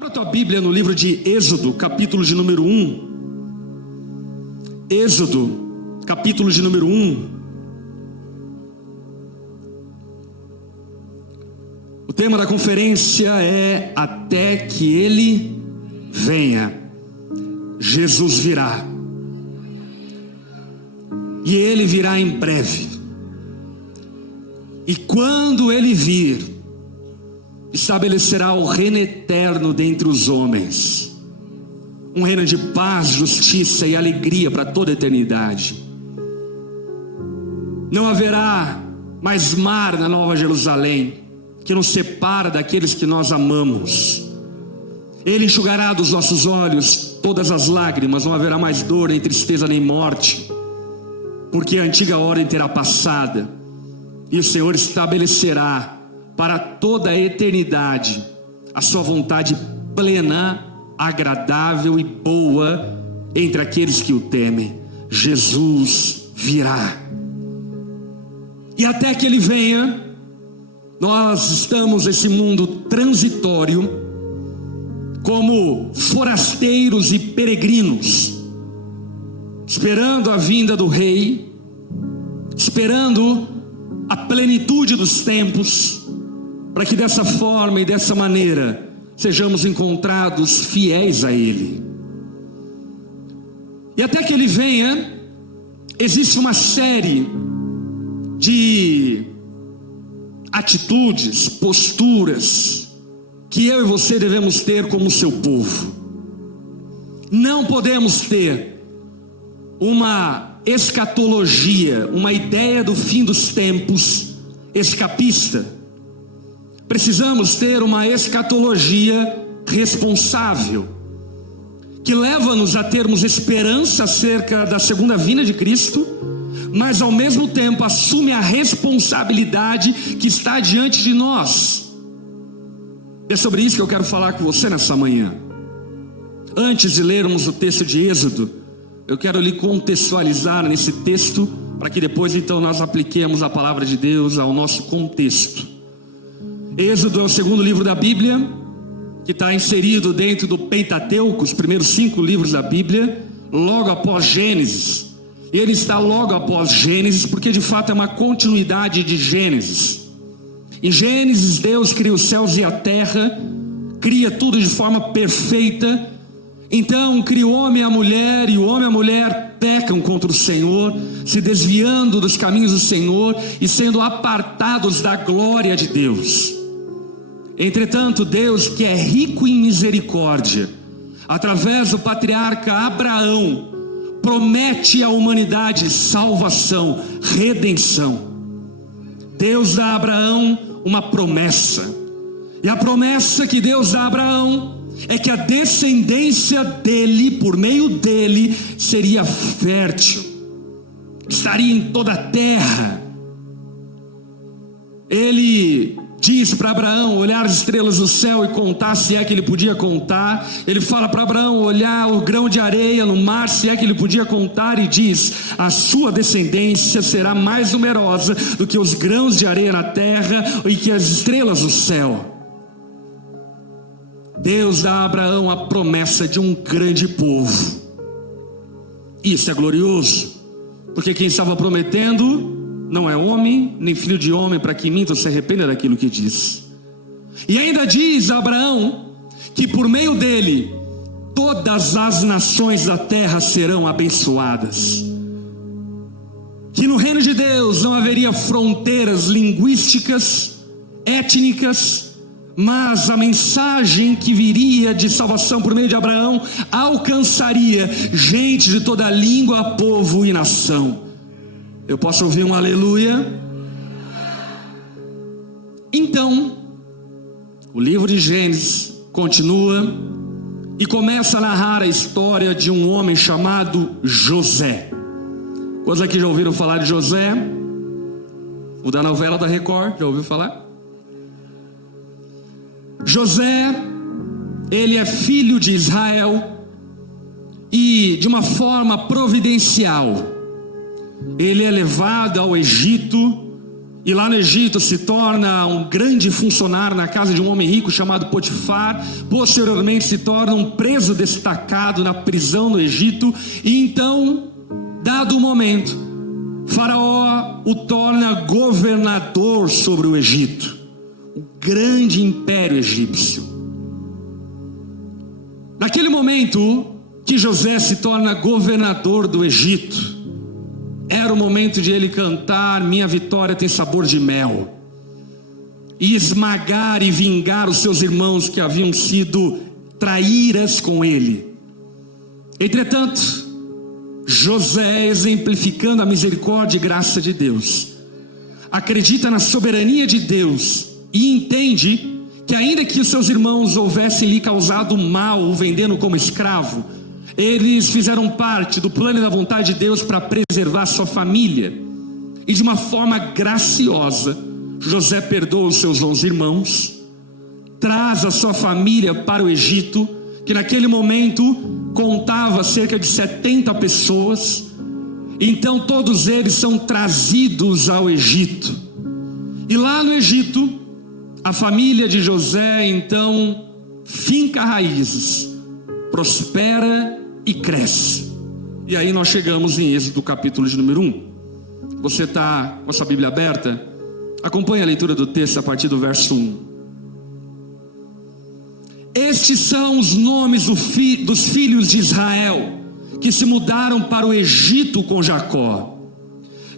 Abra tua Bíblia no livro de Êxodo, capítulo de número 1. Êxodo, capítulo de número 1. O tema da conferência é Até que Ele venha. Jesus virá. E Ele virá em breve. E quando Ele vir, estabelecerá o reino eterno dentre os homens, um reino de paz, justiça e alegria para toda a eternidade. Não haverá mais mar na Nova Jerusalém, que nos separa daqueles que nós amamos. Ele enxugará dos nossos olhos todas as lágrimas, não haverá mais dor, nem tristeza, nem morte, porque a antiga ordem terá passada, e o Senhor estabelecerá para toda a eternidade a sua vontade plena, agradável e boa entre aqueles que o temem. Jesus virá. E até que Ele venha, nós estamos nesse mundo transitório, como forasteiros e peregrinos, esperando a vinda do Rei, esperando a plenitude dos tempos, para que dessa forma e dessa maneira sejamos encontrados fiéis a Ele. E até que Ele venha, existe uma série de atitudes, posturas que eu e você devemos ter como seu povo. Não podemos ter uma escatologia, uma ideia do fim dos tempos escapista. Precisamos ter uma escatologia responsável, que leva-nos a termos esperança acerca da segunda vinda de Cristo, mas ao mesmo tempo assume a responsabilidade que está diante de nós. É sobre isso que eu quero falar com você nessa manhã. Antes de lermos o texto de Êxodo, eu quero lhe contextualizar nesse texto, para que depois então nós apliquemos a palavra de Deus ao nosso contexto. Êxodo é o segundo livro da Bíblia, que está inserido dentro do Pentateuco, os primeiros 5 livros da Bíblia, logo após Gênesis. Ele está logo após Gênesis, porque de fato é uma continuidade de Gênesis. Em Gênesis, Deus cria os céus e a terra, cria tudo de forma perfeita. Então cria o homem e a mulher, e o homem e a mulher pecam contra o Senhor, se desviando dos caminhos do Senhor e sendo apartados da glória de Deus. Entretanto, Deus, que é rico em misericórdia, através do patriarca Abraão, promete à humanidade salvação, redenção. Deus dá a Abraão uma promessa, e a promessa que Deus dá a Abraão é que a descendência dele, por meio dele, seria fértil, estaria em toda a terra. Ele diz para Abraão olhar as estrelas do céu e contar, se é que ele podia contar. Ele fala para Abraão olhar o grão de areia no mar, se é que ele podia contar, e diz: a sua descendência será mais numerosa do que os grãos de areia na terra e que as estrelas do céu. Deus dá a Abraão a promessa de um grande povo. Isso é glorioso, porque quem estava prometendo não é homem, nem filho de homem, para que minta ou se arrependa daquilo que diz. E ainda diz a Abraão que por meio dele todas as nações da terra serão abençoadas, que no reino de Deus não haveria fronteiras linguísticas, étnicas, mas a mensagem que viria de salvação por meio de Abraão alcançaria gente de toda língua, povo e nação. Eu posso ouvir um aleluia? Então, o livro de Gênesis continua e começa a narrar a história de um homem chamado José. Quantos aqui já ouviram falar de José? O da novela da Record, já ouviu falar? José, ele é filho de Israel, e de uma forma providencial ele é levado ao Egito e lá no Egito se torna um grande funcionário na casa de um homem rico chamado Potifar. Posteriormente se torna um preso destacado na prisão no Egito. E então, dado o momento, Faraó o torna governador sobre o Egito, o grande império egípcio. Naquele momento que José se torna governador do Egito, era o momento de ele cantar "Minha vitória tem sabor de mel", e esmagar e vingar os seus irmãos que haviam sido traíras com ele. Entretanto, José, exemplificando a misericórdia e graça de Deus, acredita na soberania de Deus e entende que, ainda que os seus irmãos houvessem lhe causado mal, o vendendo como escravo, eles fizeram parte do plano e da vontade de Deus para preservar sua família. E de uma forma graciosa, José perdoa os seus 11 irmãos, traz a sua família para o Egito, que naquele momento contava cerca de 70 pessoas. Então todos eles são trazidos ao Egito. E lá no Egito, a família de José então finca raízes, prospera e cresce. E aí nós chegamos em Êxodo capítulo de número 1. Você está com a sua Bíblia aberta? Acompanhe a leitura do texto a partir do verso 1. Estes são os nomes dos filhos de Israel que se mudaram para o Egito com Jacó,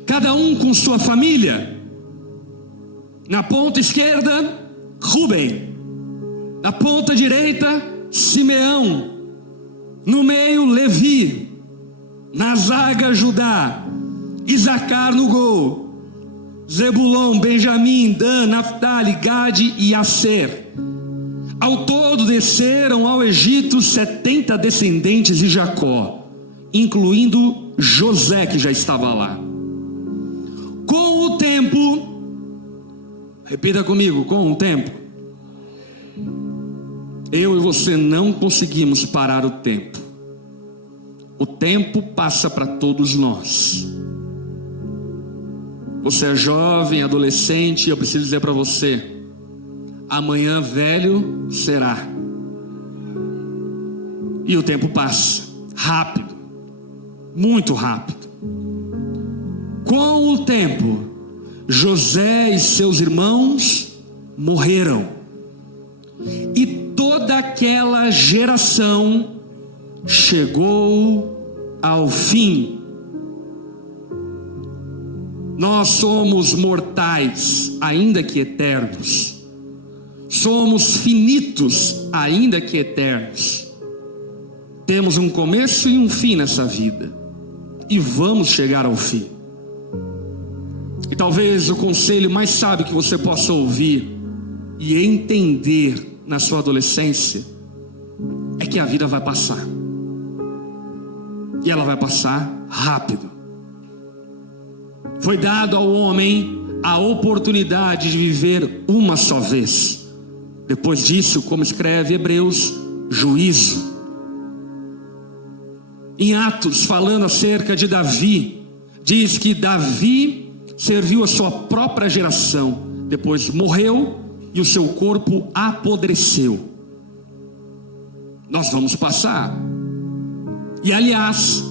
cada um com sua família. Na ponta esquerda, Rubem; na ponta direita, Simeão; no meio, Levi; na zaga, Judá; Isacar no gol; Zebulon, Benjamim, Dan, Naftali, Gade e Aser. Ao todo desceram ao Egito 70 descendentes de Jacó, incluindo José, que já estava lá. Com o tempo, repita comigo, com o tempo, eu e você não conseguimos parar o tempo. O tempo passa para todos nós. Você é jovem, adolescente, eu preciso dizer para você: amanhã velho será. E o tempo passa rápido, muito rápido. Com o tempo, José e seus irmãos morreram, e toda aquela geração chegou ao fim. Nós somos mortais, ainda que eternos. Somos finitos, ainda que eternos. Temos um começo e um fim nessa vida, e vamos chegar ao fim. E talvez o conselho mais sábio que você possa ouvir e entender na sua adolescência é que a vida vai passar, e ela vai passar rápido. Foi dado ao homem a oportunidade de viver uma só vez. Depois disso, como escreve Hebreus, juízo. Em Atos, falando acerca de Davi, diz que Davi serviu a sua própria geração, depois morreu e o seu corpo apodreceu. Nós vamos passar. E aliás,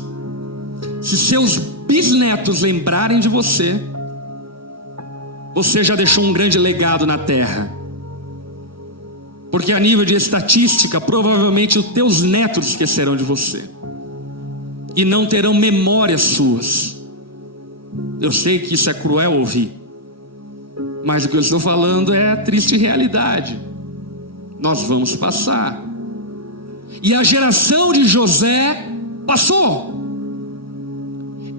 se seus bisnetos lembrarem de você, você já deixou um grande legado na terra. Porque a nível de estatística, provavelmente os teus netos esquecerão de você e não terão memórias suas. Eu sei que isso é cruel ouvir, mas o que eu estou falando é a triste realidade. Nós vamos passar. E a geração de José passou.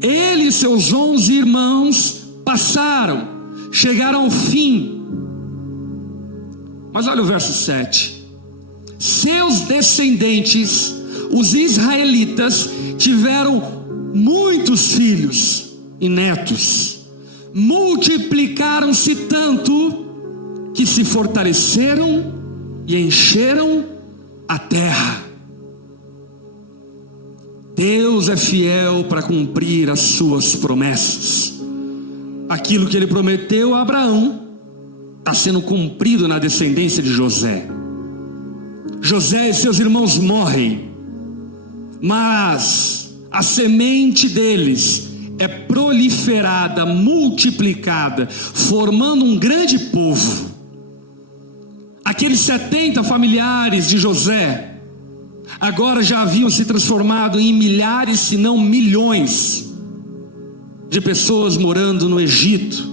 Ele e seus 11 irmãos passaram, chegaram ao fim. Mas olha o verso 7. Seus descendentes, os israelitas, tiveram muitos filhos e netos. Multiplicaram-se tanto que se fortaleceram e encheram a terra. Deus é fiel para cumprir as suas promessas. aquilo que ele prometeu a Abraão está sendo cumprido na descendência de José. José e seus irmãos morrem, mas a semente deles é proliferada, multiplicada, formando um grande povo. Aqueles 70 familiares de José agora já haviam se transformado em milhares, se não milhões de pessoas morando no Egito,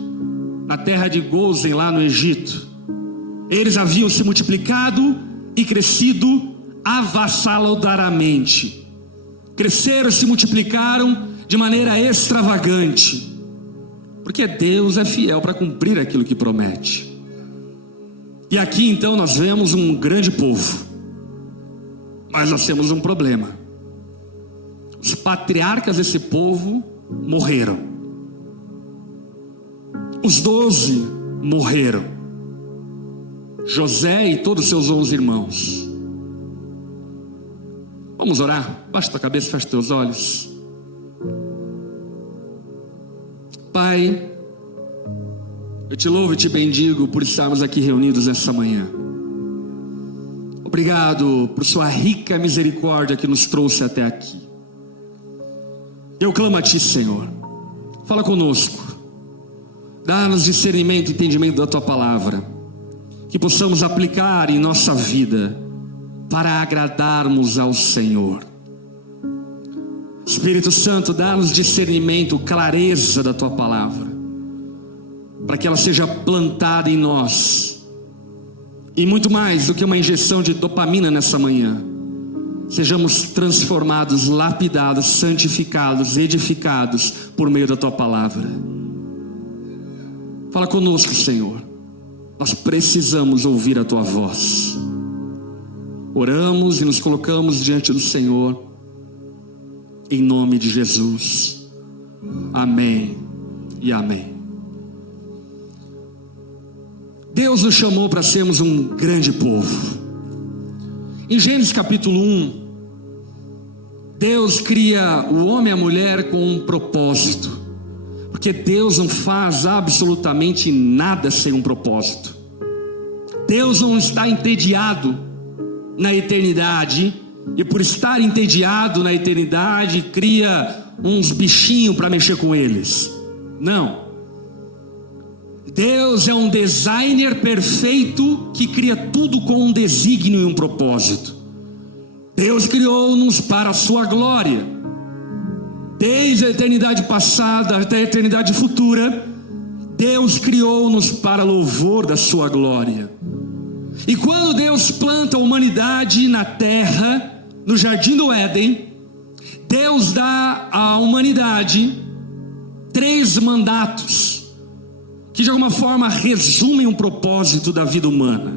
na terra de Gósen, lá no Egito. Eles haviam se multiplicado e crescido avassaladoramente. Cresceram e se multiplicaram de maneira extravagante, porque Deus é fiel para cumprir aquilo que promete. E aqui então nós vemos um grande povo, mas nós temos um problema. Os patriarcas desse povo morreram. Os 12 morreram. José e todos os seus 11 irmãos. Vamos orar? Baixa tua cabeça, fecha teus olhos. Pai, eu te louvo e te bendigo por estarmos aqui reunidos essa manhã. Obrigado por sua rica misericórdia que nos trouxe até aqui. Eu clamo a ti, Senhor, fala conosco, dá-nos discernimento e entendimento da tua palavra, que possamos aplicar em nossa vida para agradarmos ao Senhor. Espírito Santo, dá-nos discernimento, clareza da tua palavra, para que ela seja plantada em nós, e muito mais do que uma injeção de dopamina nessa manhã, sejamos transformados, lapidados, santificados, edificados por meio da tua palavra. Fala conosco, Senhor, nós precisamos ouvir a tua voz. Oramos e nos colocamos diante do Senhor, em nome de Jesus. Amém e amém. Deus nos chamou para sermos um grande povo. Em Gênesis capítulo 1, Deus cria o homem e a mulher com um propósito, porque Deus não faz absolutamente nada sem um propósito. Deus não está entediado na eternidade, e por estar entediado na eternidade, cria uns bichinhos para mexer com eles. Não. Deus é um designer perfeito que cria tudo com um desígnio e um propósito. Deus criou-nos para a sua glória. Desde a eternidade passada até a eternidade futura, Deus criou-nos para louvor da sua glória. E quando Deus planta a humanidade na terra, no jardim do Éden, Deus dá à humanidade 3 mandatos, que de alguma forma resumem um propósito da vida humana.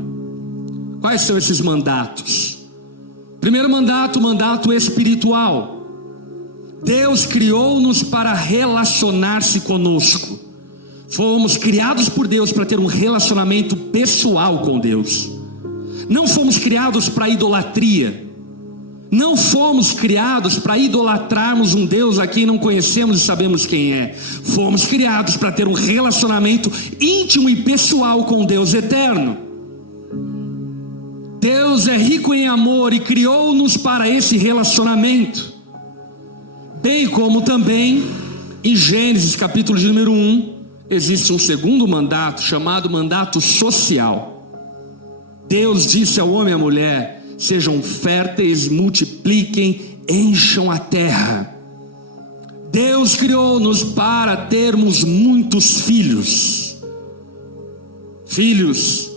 Quais são esses mandatos? Primeiro mandato, o mandato espiritual. Deus criou-nos para relacionar-se conosco. Fomos criados por Deus para ter um relacionamento pessoal com Deus. Não fomos criados para idolatria. Não fomos criados para idolatrarmos um Deus a quem não conhecemos e sabemos quem é. Fomos criados para ter um relacionamento íntimo e pessoal com Deus eterno. Deus é rico em amor e criou-nos para esse relacionamento. Bem como também em Gênesis capítulo de número 1, existe um segundo mandato chamado mandato social. Deus disse ao homem e à mulher: sejam férteis, multipliquem, encham a terra. Deus criou-nos para termos muitos filhos. Filhos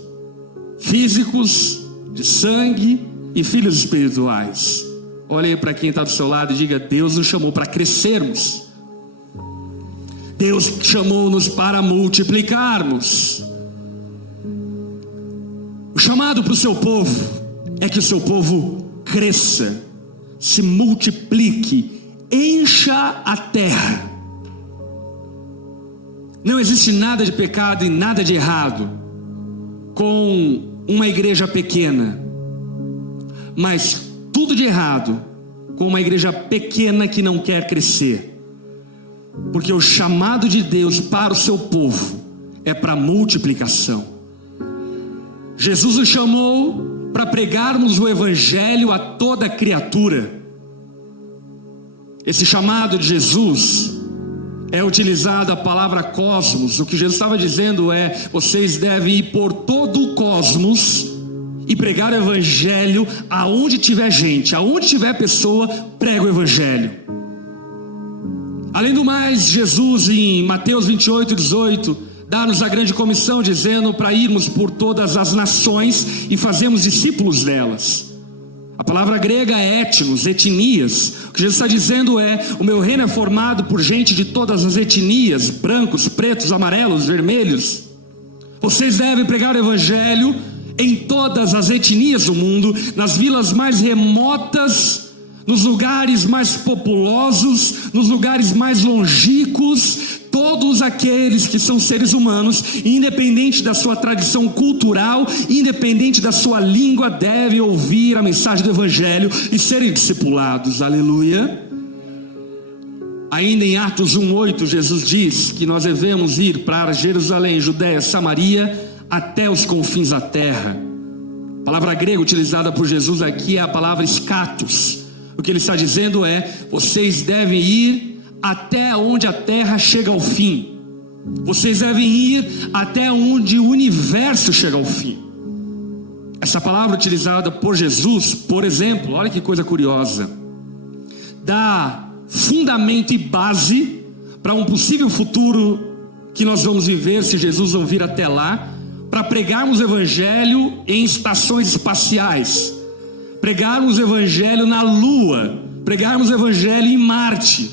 físicos, de sangue, e filhos espirituais. Olha aí para quem está do seu lado e diga: Deus nos chamou para crescermos. Deus chamou-nos para multiplicarmos. O chamado para o seu povo é que o seu povo cresça, se multiplique, encha a terra. Não existe nada de pecado e nada de errado com uma igreja pequena, mas tudo de errado com uma igreja pequena que não quer crescer. porque o chamado de Deus para o seu povo é para multiplicação. Jesus nos chamou para pregarmos o evangelho a toda criatura. Esse chamado de Jesus é utilizada a palavra cosmos. O que Jesus estava dizendo é: vocês devem ir por todo o cosmos e pregar o evangelho aonde tiver gente, aonde tiver pessoa, prega o evangelho. Além do mais, Jesus em Mateus 28:18 dá-nos a grande comissão, dizendo para irmos por todas as nações e fazermos discípulos delas. A palavra grega é etnos, etnias. O que Jesus está dizendo é: o meu reino é formado por gente de todas as etnias, brancos, pretos, amarelos, vermelhos. Vocês devem pregar o evangelho em todas as etnias do mundo, nas vilas mais remotas, nos lugares mais populosos, nos lugares mais longínquos. Todos aqueles que são seres humanos, independente da sua tradição cultural, independente da sua língua, devem ouvir a mensagem do evangelho e serem discipulados. Aleluia. Ainda em Atos 1:8, Jesus diz que nós devemos ir para Jerusalém, Judéia, Samaria, até os confins da terra. A palavra grega utilizada por Jesus aqui é a palavra scatos. O que ele está dizendo é: vocês devem ir até onde a terra chega ao fim. Vocês devem ir até onde o universo chega ao fim. Essa palavra utilizada por Jesus, por exemplo, olha que coisa curiosa, dá fundamento e base para um possível futuro que nós vamos viver, se Jesus não vir até lá, para pregarmos o evangelho em estações espaciais, pregarmos o evangelho na Lua, pregarmos o evangelho em Marte,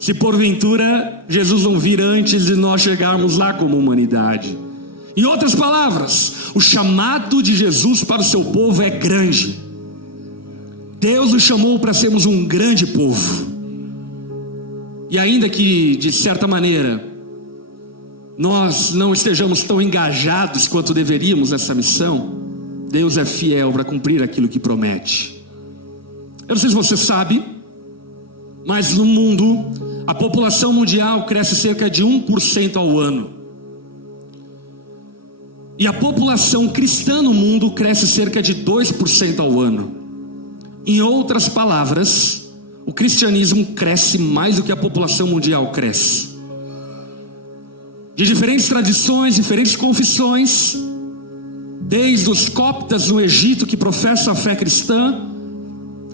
se porventura Jesus não vir antes de nós chegarmos lá como humanidade. Em outras palavras, o chamado de Jesus para o seu povo é grande. Deus nos chamou para sermos um grande povo. E ainda que, de certa maneira, nós não estejamos tão engajados quanto deveríamos nessa missão, Deus é fiel para cumprir aquilo que promete. Eu não sei se você sabe, mas no mundo, a população mundial cresce cerca de 1% ao ano. E a população cristã no mundo cresce cerca de 2% ao ano. Em outras palavras, o cristianismo cresce mais do que a população mundial cresce. De diferentes tradições, diferentes confissões, desde os coptas no Egito que professam a fé cristã,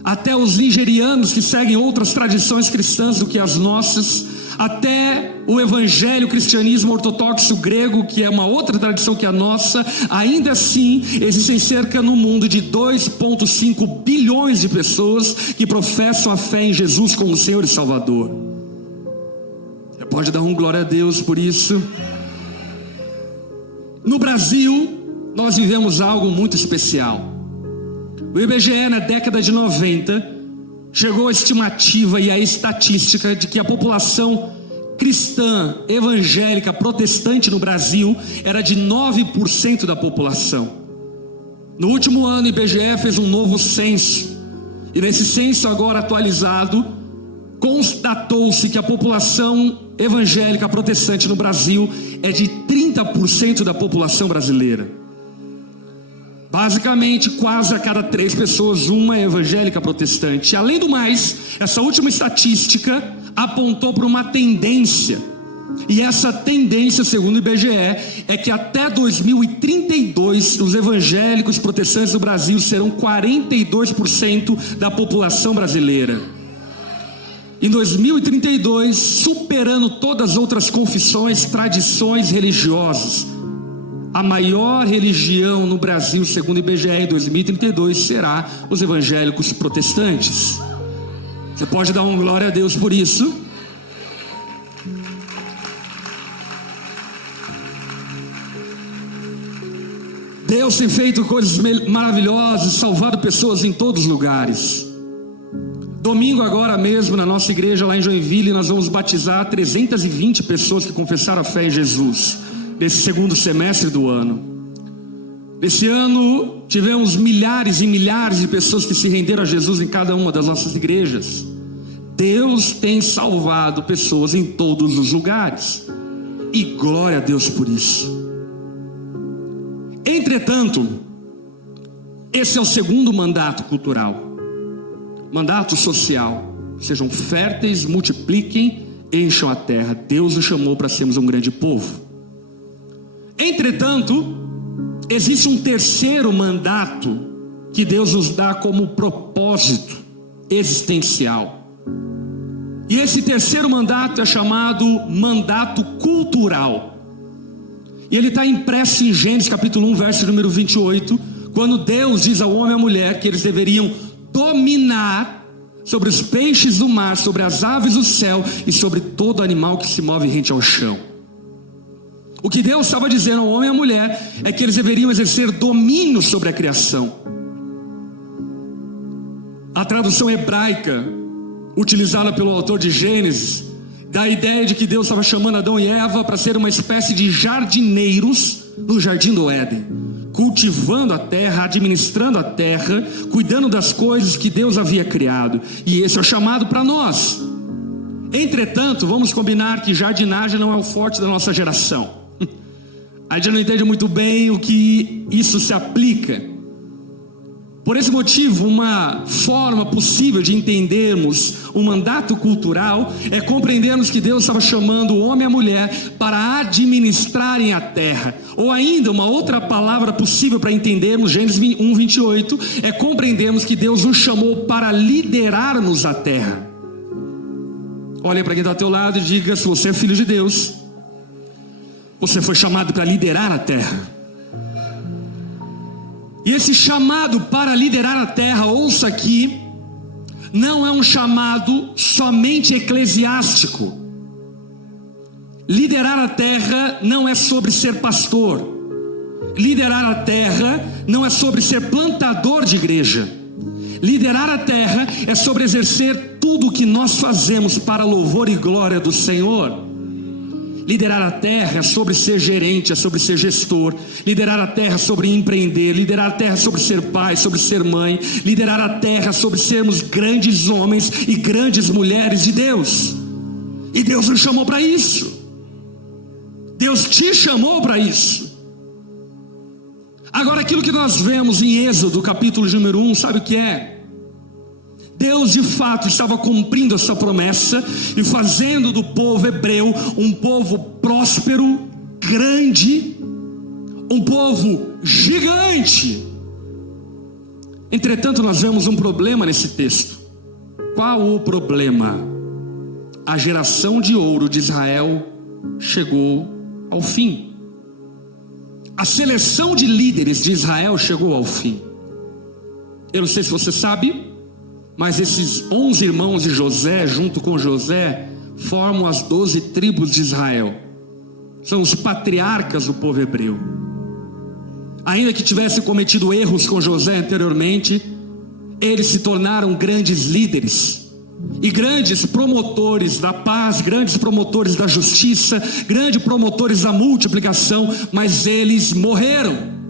até os nigerianos que seguem outras tradições cristãs do que as nossas, até o evangelho, o cristianismo ortodoxo grego, que é uma outra tradição que a nossa. Ainda assim, existem cerca no mundo de 2,5 bilhões de pessoas que professam a fé em Jesus como Senhor e Salvador. Você pode dar glória a Deus por isso. No Brasil, nós vivemos algo muito especial. O IBGE, na década de 90, chegou à estimativa e à estatística de que a população cristã, evangélica, protestante no Brasil era de 9% da população. No último ano, o IBGE fez um novo censo, e nesse censo agora atualizado, constatou-se que a população evangélica protestante no Brasil é de 30% da população brasileira. Basicamente, quase a cada 3 pessoas, uma é evangélica protestante. Além do mais, essa última estatística apontou para uma tendência. E essa tendência, segundo o IBGE, é que até 2032, os evangélicos protestantes do Brasil serão 42% da população brasileira. Em 2032, superando todas as outras confissões, tradições religiosas, a maior religião no Brasil, segundo o IBGE, em 2032 será os evangélicos protestantes. Você pode dar glória a Deus por isso? Deus tem feito coisas maravilhosas, salvado pessoas em todos os lugares. Domingo agora mesmo, na nossa igreja lá em Joinville, nós vamos batizar 320 pessoas que confessaram a fé em Jesus, nesse segundo semestre do ano. Nesse ano, tivemos milhares e milhares de pessoas que se renderam a Jesus em cada uma das nossas igrejas. Deus tem salvado pessoas em todos os lugares, e glória a Deus por isso. Entretanto, esse é o segundo mandato cultural, mandato social: sejam férteis, multipliquem, encham a terra. Deus nos chamou para sermos um grande povo. Entretanto, existe um terceiro mandato que Deus nos dá como propósito existencial. E esse terceiro mandato é chamado mandato cultural. E ele está impresso em Gênesis capítulo 1, verso número 28, quando Deus diz ao homem e à mulher que eles deveriam dominar sobre os peixes do mar, sobre as aves do céu e sobre todo animal que se move rente ao chão. O que Deus estava dizendo ao homem e à mulher é que eles deveriam exercer domínio sobre a criação. A tradução hebraica utilizada pelo autor de Gênesis dá a ideia de que Deus estava chamando Adão e Eva para ser uma espécie de jardineiros no jardim do Éden, cultivando a terra, administrando a terra, cuidando das coisas que Deus havia criado. E esse é o chamado para nós. Entretanto, vamos combinar que jardinagem não é o forte da nossa geração. A gente não entende muito bem o que isso se aplica. Por esse motivo, uma forma possível de entendermos o mandato cultural é compreendermos que Deus estava chamando o homem e a mulher para administrarem a terra. Ou ainda, uma outra palavra possível para entendermos Gênesis 1, 28, é compreendermos que Deus nos chamou para liderarmos a terra. Olha para quem está ao teu lado e diga: se você é filho de Deus, você foi chamado para liderar a terra. E esse chamado para liderar a terra, ouça aqui, não é um chamado somente eclesiástico. Liderar a terra não é sobre ser pastor. Liderar a terra não é sobre ser plantador de igreja. Liderar a terra é sobre exercer tudo o que nós fazemos para louvor e glória do Senhor. Liderar a terra é sobre ser gerente, é sobre ser gestor. Liderar a terra é sobre empreender. Liderar a terra é sobre ser pai, sobre ser mãe. Liderar a terra é sobre sermos grandes homens e grandes mulheres de Deus. E Deus nos chamou para isso. Deus te chamou para isso. Agora, aquilo que nós vemos em Êxodo capítulo número 1, sabe o que é? Deus de fato estava cumprindo essa promessa e fazendo do povo hebreu um povo próspero, grande, um povo gigante. Entretanto, nós vemos um problema nesse texto. Qual o problema? A geração de ouro de Israel chegou ao fim. A seleção de líderes de Israel chegou ao fim. Eu não sei se você sabe, mas esses 11 irmãos de José, junto com José, formam as 12 tribos de Israel. São os patriarcas do povo hebreu. Ainda que tivesse cometido erros com José anteriormente, eles se tornaram grandes líderes e grandes promotores da paz, grandes promotores da justiça, grandes promotores da multiplicação, mas eles morreram.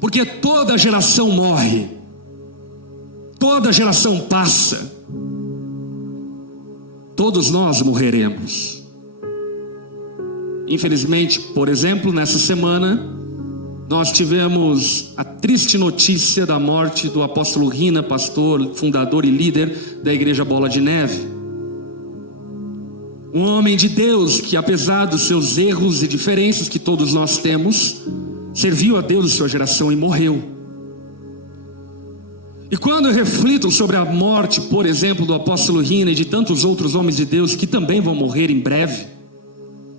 Porque toda geração morre. Toda geração passa. Todos nós morreremos. Infelizmente, por exemplo, nessa semana nós tivemos a triste notícia da morte do apóstolo Rina, pastor, fundador e líder da igreja Bola de Neve. Um homem de Deus que, apesar dos seus erros e diferenças que todos nós temos, serviu a Deus em sua geração e morreu. E quando eu reflito sobre a morte, por exemplo, do apóstolo Rina e de tantos outros homens de Deus que também vão morrer em breve,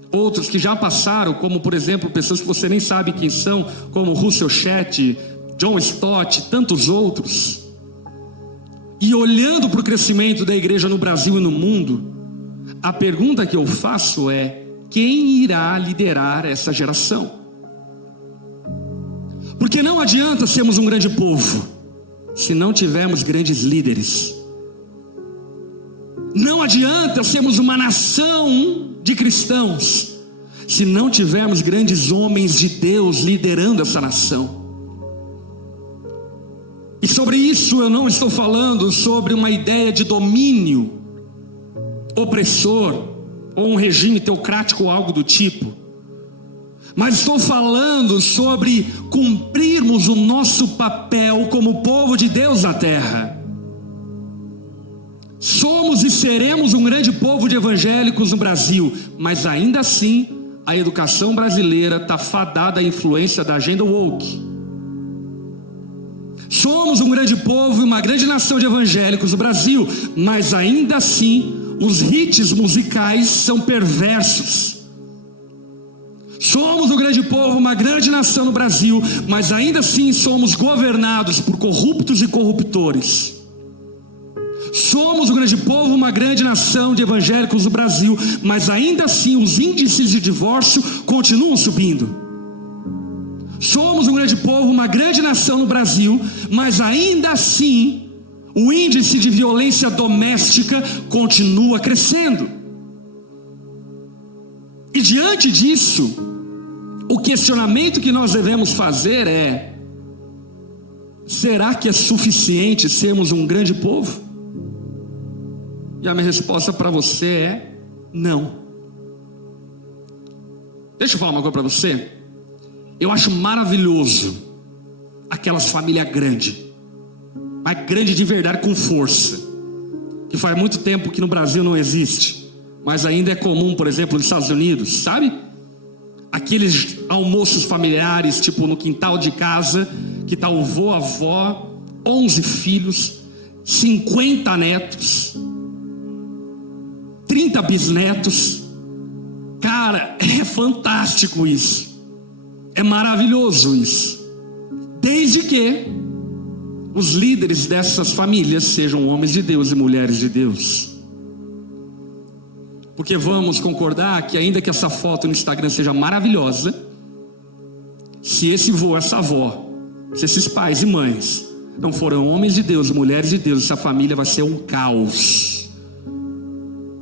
outros que já passaram, como por exemplo pessoas que você nem sabe quem são, como Russell Chet, John Stott, tantos outros, e olhando para o crescimento da igreja no Brasil e no mundo, a pergunta que eu faço é: quem irá liderar essa geração? Porque não adianta sermos um grande povo se não tivermos grandes líderes. Não adianta sermos uma nação de cristãos se não tivermos grandes homens de Deus liderando essa nação. E sobre isso eu não estou falando sobre uma ideia de domínio opressor, ou um regime teocrático ou algo do tipo, mas estou falando sobre cumprirmos o nosso papel como povo de Deus na terra. Somos e seremos um grande povo de evangélicos no Brasil, mas ainda assim a educação brasileira está fadada à influência da agenda woke. Somos um grande povo e uma grande nação de evangélicos no Brasil, mas ainda assim os hits musicais são perversos. Somos um grande povo, uma grande nação no Brasil, mas ainda assim somos governados por corruptos e corruptores. Somos um grande povo, uma grande nação de evangélicos no Brasil, mas ainda assim os índices de divórcio continuam subindo. Somos um grande povo, uma grande nação no Brasil, mas ainda assim o índice de violência doméstica continua crescendo. E diante disso, o questionamento que nós devemos fazer é: será que é suficiente sermos um grande povo? E a minha resposta para você é não. Deixa eu falar uma coisa para você. Eu acho maravilhoso aquelas famílias grandes, mas grande de verdade, com força, que faz muito tempo que no Brasil não existe, mas ainda é comum, por exemplo, nos Estados Unidos, sabe? Aqueles almoços familiares, tipo no quintal de casa, que tá o vô, a avó, 11 filhos, 50 netos, 30 bisnetos. Cara, é fantástico isso. É maravilhoso isso. Desde que os líderes dessas famílias sejam homens de Deus e mulheres de Deus. Porque vamos concordar que ainda que essa foto no Instagram seja maravilhosa, se esse vô, essa avó, se esses pais e mães não forem homens de Deus, mulheres de Deus, essa família vai ser um caos.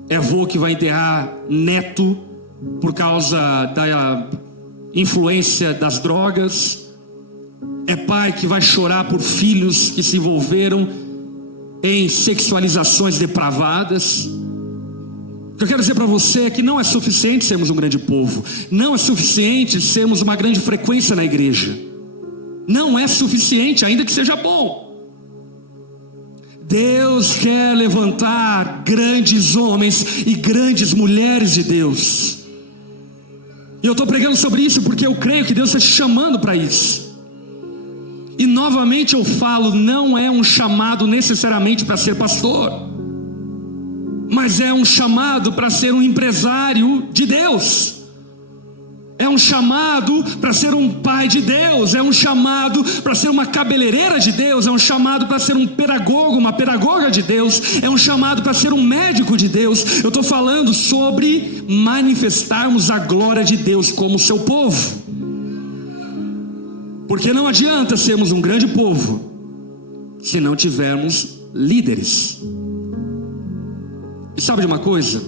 É vô que vai enterrar neto por causa da influência das drogas. É pai que vai chorar por filhos que se envolveram em sexualizações depravadas. O que eu quero dizer para você é que não é suficiente sermos um grande povo, não é suficiente sermos uma grande frequência na igreja, não é suficiente, ainda que seja bom. Deus quer levantar grandes homens e grandes mulheres de Deus, e eu estou pregando sobre isso porque eu creio que Deus está te chamando para isso. E novamente eu falo, não é um chamado necessariamente para ser pastor, mas é um chamado para ser um empresário de Deus. É um chamado para ser um pai de Deus. É um chamado para ser uma cabeleireira de Deus. É um chamado para ser um pedagogo, uma pedagoga de Deus. É um chamado para ser um médico de Deus. Eu estou falando sobre manifestarmos a glória de Deus como seu povo. Porque não adianta sermos um grande povo se não tivermos líderes. E sabe de uma coisa?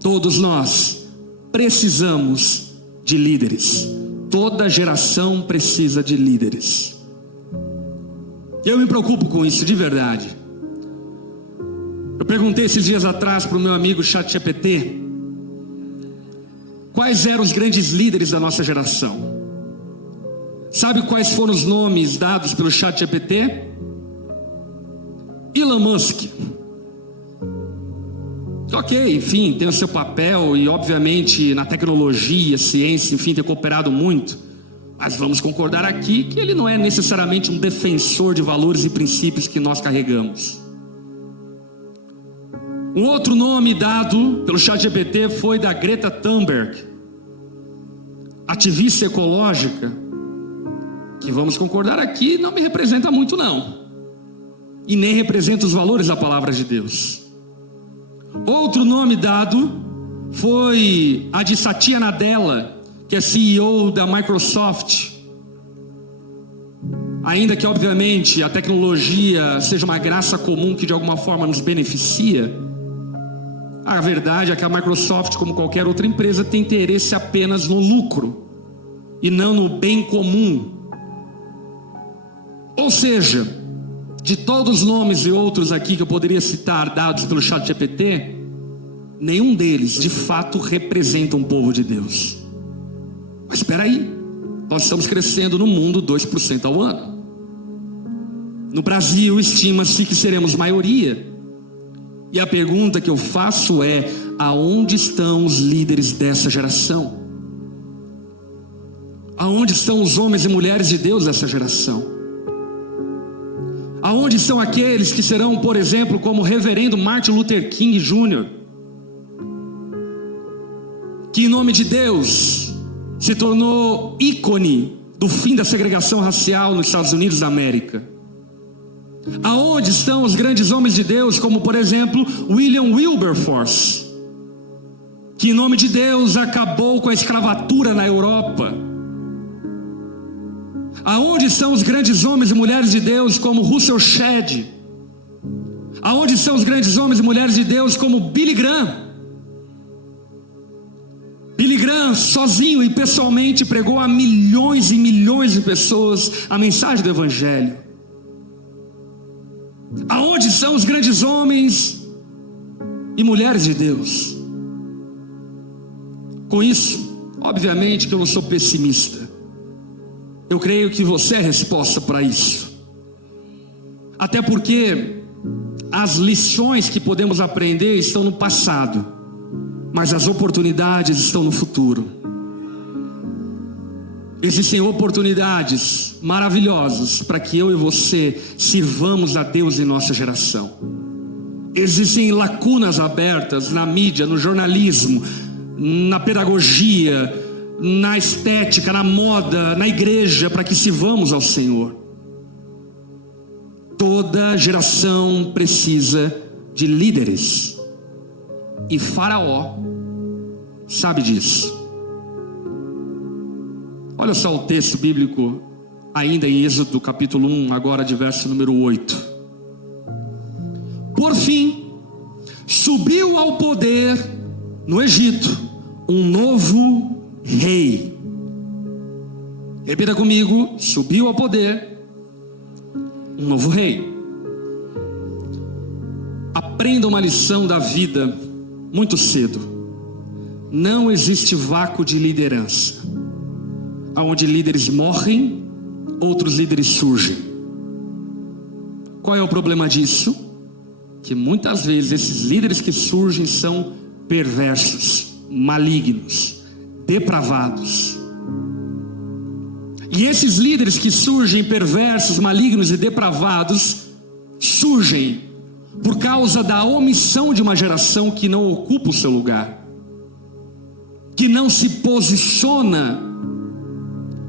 Todos nós precisamos de líderes. Toda geração precisa de líderes. E eu me preocupo com isso de verdade. Eu perguntei esses dias atrás para o meu amigo ChatGPT quais eram os grandes líderes da nossa geração. Sabe quais foram os nomes dados pelo ChatGPT? Elon Musk. Ok, enfim, tem o seu papel e obviamente na tecnologia, ciência, enfim, tem cooperado muito. Mas vamos concordar aqui que ele não é necessariamente um defensor de valores e princípios que nós carregamos. Um outro nome dado pelo ChatGPT foi da Greta Thunberg, ativista ecológica, que vamos concordar aqui não me representa muito não, e nem representa os valores da palavra de Deus. Outro nome dado foi a de Satya Nadella, que é CEO da Microsoft. Ainda que obviamente a tecnologia seja uma graça comum que de alguma forma nos beneficia, a verdade é que a Microsoft, como qualquer outra empresa, tem interesse apenas no lucro e não no bem comum. Ou seja, de todos os nomes e outros aqui que eu poderia citar, dados pelo ChatGPT, nenhum deles de fato representa um povo de Deus. Mas espera aí, nós estamos crescendo no mundo 2% ao ano. No Brasil, estima-se que seremos maioria. E a pergunta que eu faço é: aonde estão os líderes dessa geração? Aonde estão os homens e mulheres de Deus dessa geração? Aonde estão aqueles que serão, por exemplo, como o reverendo Martin Luther King Jr., que em nome de Deus se tornou ícone do fim da segregação racial nos Estados Unidos da América? Aonde estão os grandes homens de Deus, como por exemplo William Wilberforce, que em nome de Deus acabou com a escravatura na Europa? Aonde estão os grandes homens e mulheres de Deus como Russell Shedd? Aonde estão os grandes homens e mulheres de Deus como Billy Graham? Billy Graham sozinho e pessoalmente pregou a milhões e milhões de pessoas a mensagem do Evangelho. Aonde são os grandes homens e mulheres de Deus? Com isso, obviamente que eu não sou pessimista. Eu creio que você é a resposta para isso. Até porque as lições que podemos aprender estão no passado, mas as oportunidades estão no futuro. Existem oportunidades maravilhosas para que eu e você sirvamos a Deus em nossa geração. Existem lacunas abertas na mídia, no jornalismo, na pedagogia, na estética, na moda, na igreja, para que sirvamos ao Senhor. Toda geração precisa de líderes, e Faraó sabe disso. Olha só o texto bíblico, ainda em Êxodo capítulo 1, agora de verso número 8. Por fim, subiu ao poder no Egito um novo rei. Repita comigo: subiu ao poder um novo rei. Aprenda uma lição da vida muito cedo. Não existe vácuo de liderança. Onde líderes morrem, outros líderes surgem. Qual é o problema disso? Que muitas vezes esses líderes que surgem são perversos, malignos, depravados. E esses líderes que surgem perversos, malignos e depravados, surgem por causa da omissão de uma geração que não ocupa o seu lugar, que não se posiciona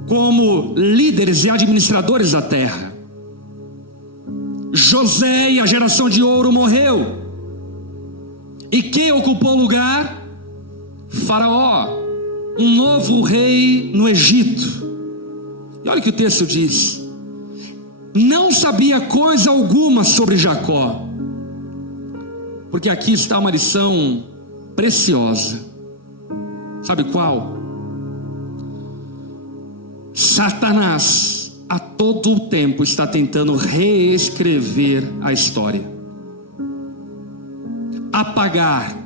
como líderes e administradores da terra. José e a geração de ouro morreu. E quem ocupou o lugar? Faraó, um novo rei no Egito. E olha o que o texto diz: não sabia coisa alguma sobre Jacó. Porque aqui está uma lição preciosa. Sabe qual? Satanás a todo o tempo está tentando reescrever a história, apagar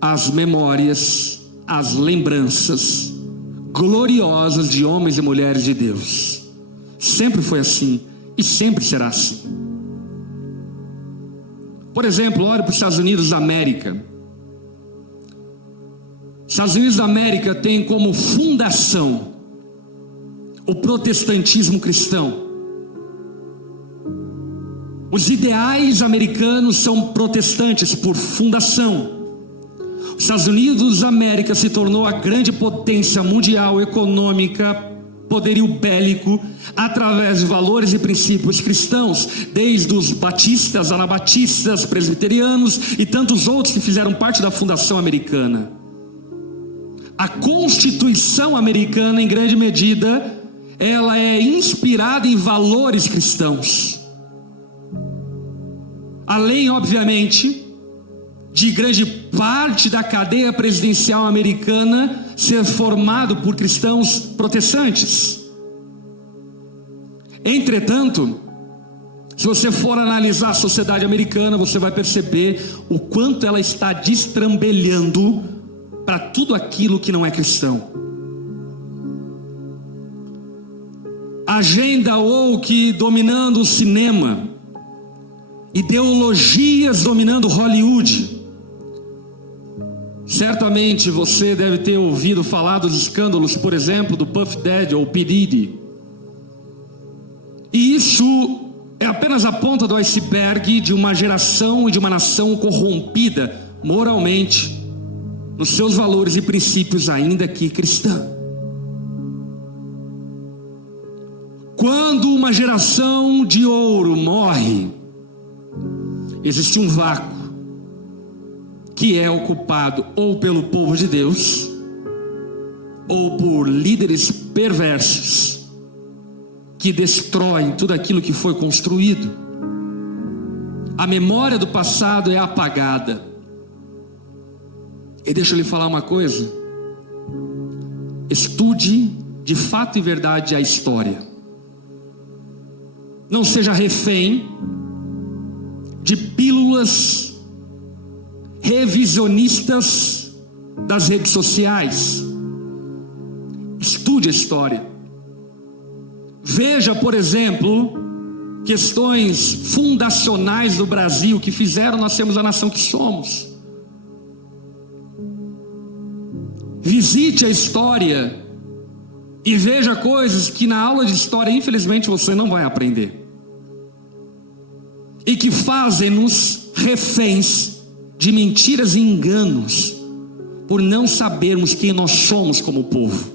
as memórias, as lembranças gloriosas de homens e mulheres de Deus. Sempre foi assim e sempre será assim. Por exemplo, olhe para os Estados Unidos da América. Os Estados Unidos da América tem como fundação o protestantismo cristão. Os ideais americanos são protestantes por fundação. Os Estados Unidos da América se tornou a grande potência mundial econômica, poderio bélico, através de valores e princípios cristãos, desde os batistas, anabatistas, presbiterianos e tantos outros que fizeram parte da fundação americana. A Constituição americana, em grande medida, ela é inspirada em valores cristãos. Além, obviamente, de grande parte da cadeia presidencial americana ser formado por cristãos protestantes. Entretanto, se você for analisar a sociedade americana, você vai perceber o quanto ela está destrambelhando para tudo aquilo que não é cristão. Agenda woke dominando o cinema, ideologias dominando Hollywood. Certamente você deve ter ouvido falar dos escândalos, por exemplo, do Puff Daddy ou P. Diddy. E isso é apenas a ponta do iceberg de uma geração e de uma nação corrompida moralmente, nos seus valores e princípios, ainda que cristã. Quando uma geração de ouro morre, existe um vácuo que é ocupado ou pelo povo de Deus, ou por líderes perversos, que destroem tudo aquilo que foi construído. A memória do passado é apagada. E deixa eu lhe falar uma coisa: estude de fato e verdade a história. Não seja refém de pílulas revisionistas das redes sociais. Estude a história. Veja, por exemplo, questões fundacionais do Brasil que fizeram nós sermos a nação que somos. Visite a história e veja coisas que na aula de história, infelizmente, você não vai aprender, e que fazem-nos reféns de mentiras e enganos, por não sabermos quem nós somos como povo.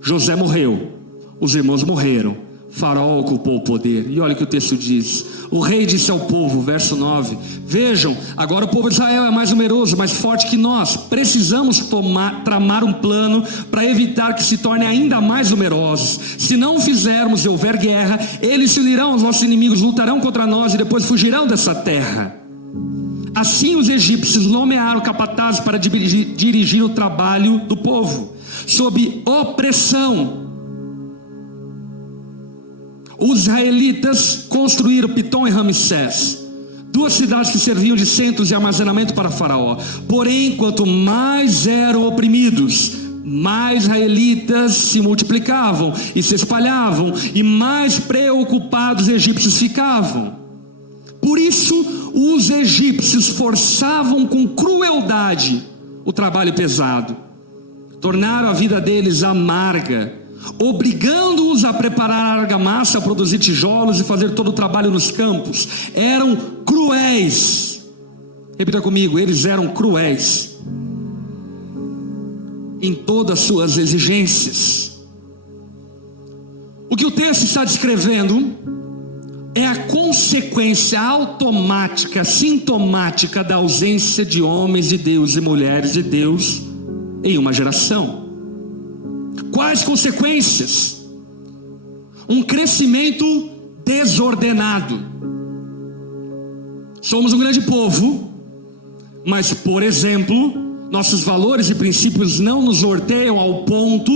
José morreu, os irmãos morreram, Faraó ocupou o poder. E olha o que o texto diz: o rei disse ao povo, verso 9: vejam, agora o povo de Israel é mais numeroso, mais forte que nós. Precisamos tramar um plano para evitar que se tornem ainda mais numerosos. Se não o fizermos e houver guerra, eles se unirão aos nossos inimigos, lutarão contra nós e depois fugirão dessa terra. Assim os egípcios nomearam capatazes para dirigir o trabalho do povo, sob opressão. Os israelitas construíram Pitom e Ramsés, duas cidades que serviam de centros de armazenamento para Faraó. Porém, quanto mais eram oprimidos, mais israelitas se multiplicavam e se espalhavam, e mais preocupados os egípcios ficavam. Por isso, os egípcios forçavam com crueldade o trabalho pesado, tornaram a vida deles amarga, obrigando-os a preparar argamassa, a produzir tijolos e fazer todo o trabalho nos campos. Eram cruéis. Repita comigo: eles eram cruéis em todas as suas exigências. O que o texto está descrevendo é a consequência automática, sintomática da ausência de homens de Deus e mulheres de Deus em uma geração. Quais consequências? Um crescimento desordenado. Somos um grande povo, mas, por exemplo, nossos valores e princípios não nos norteiam ao ponto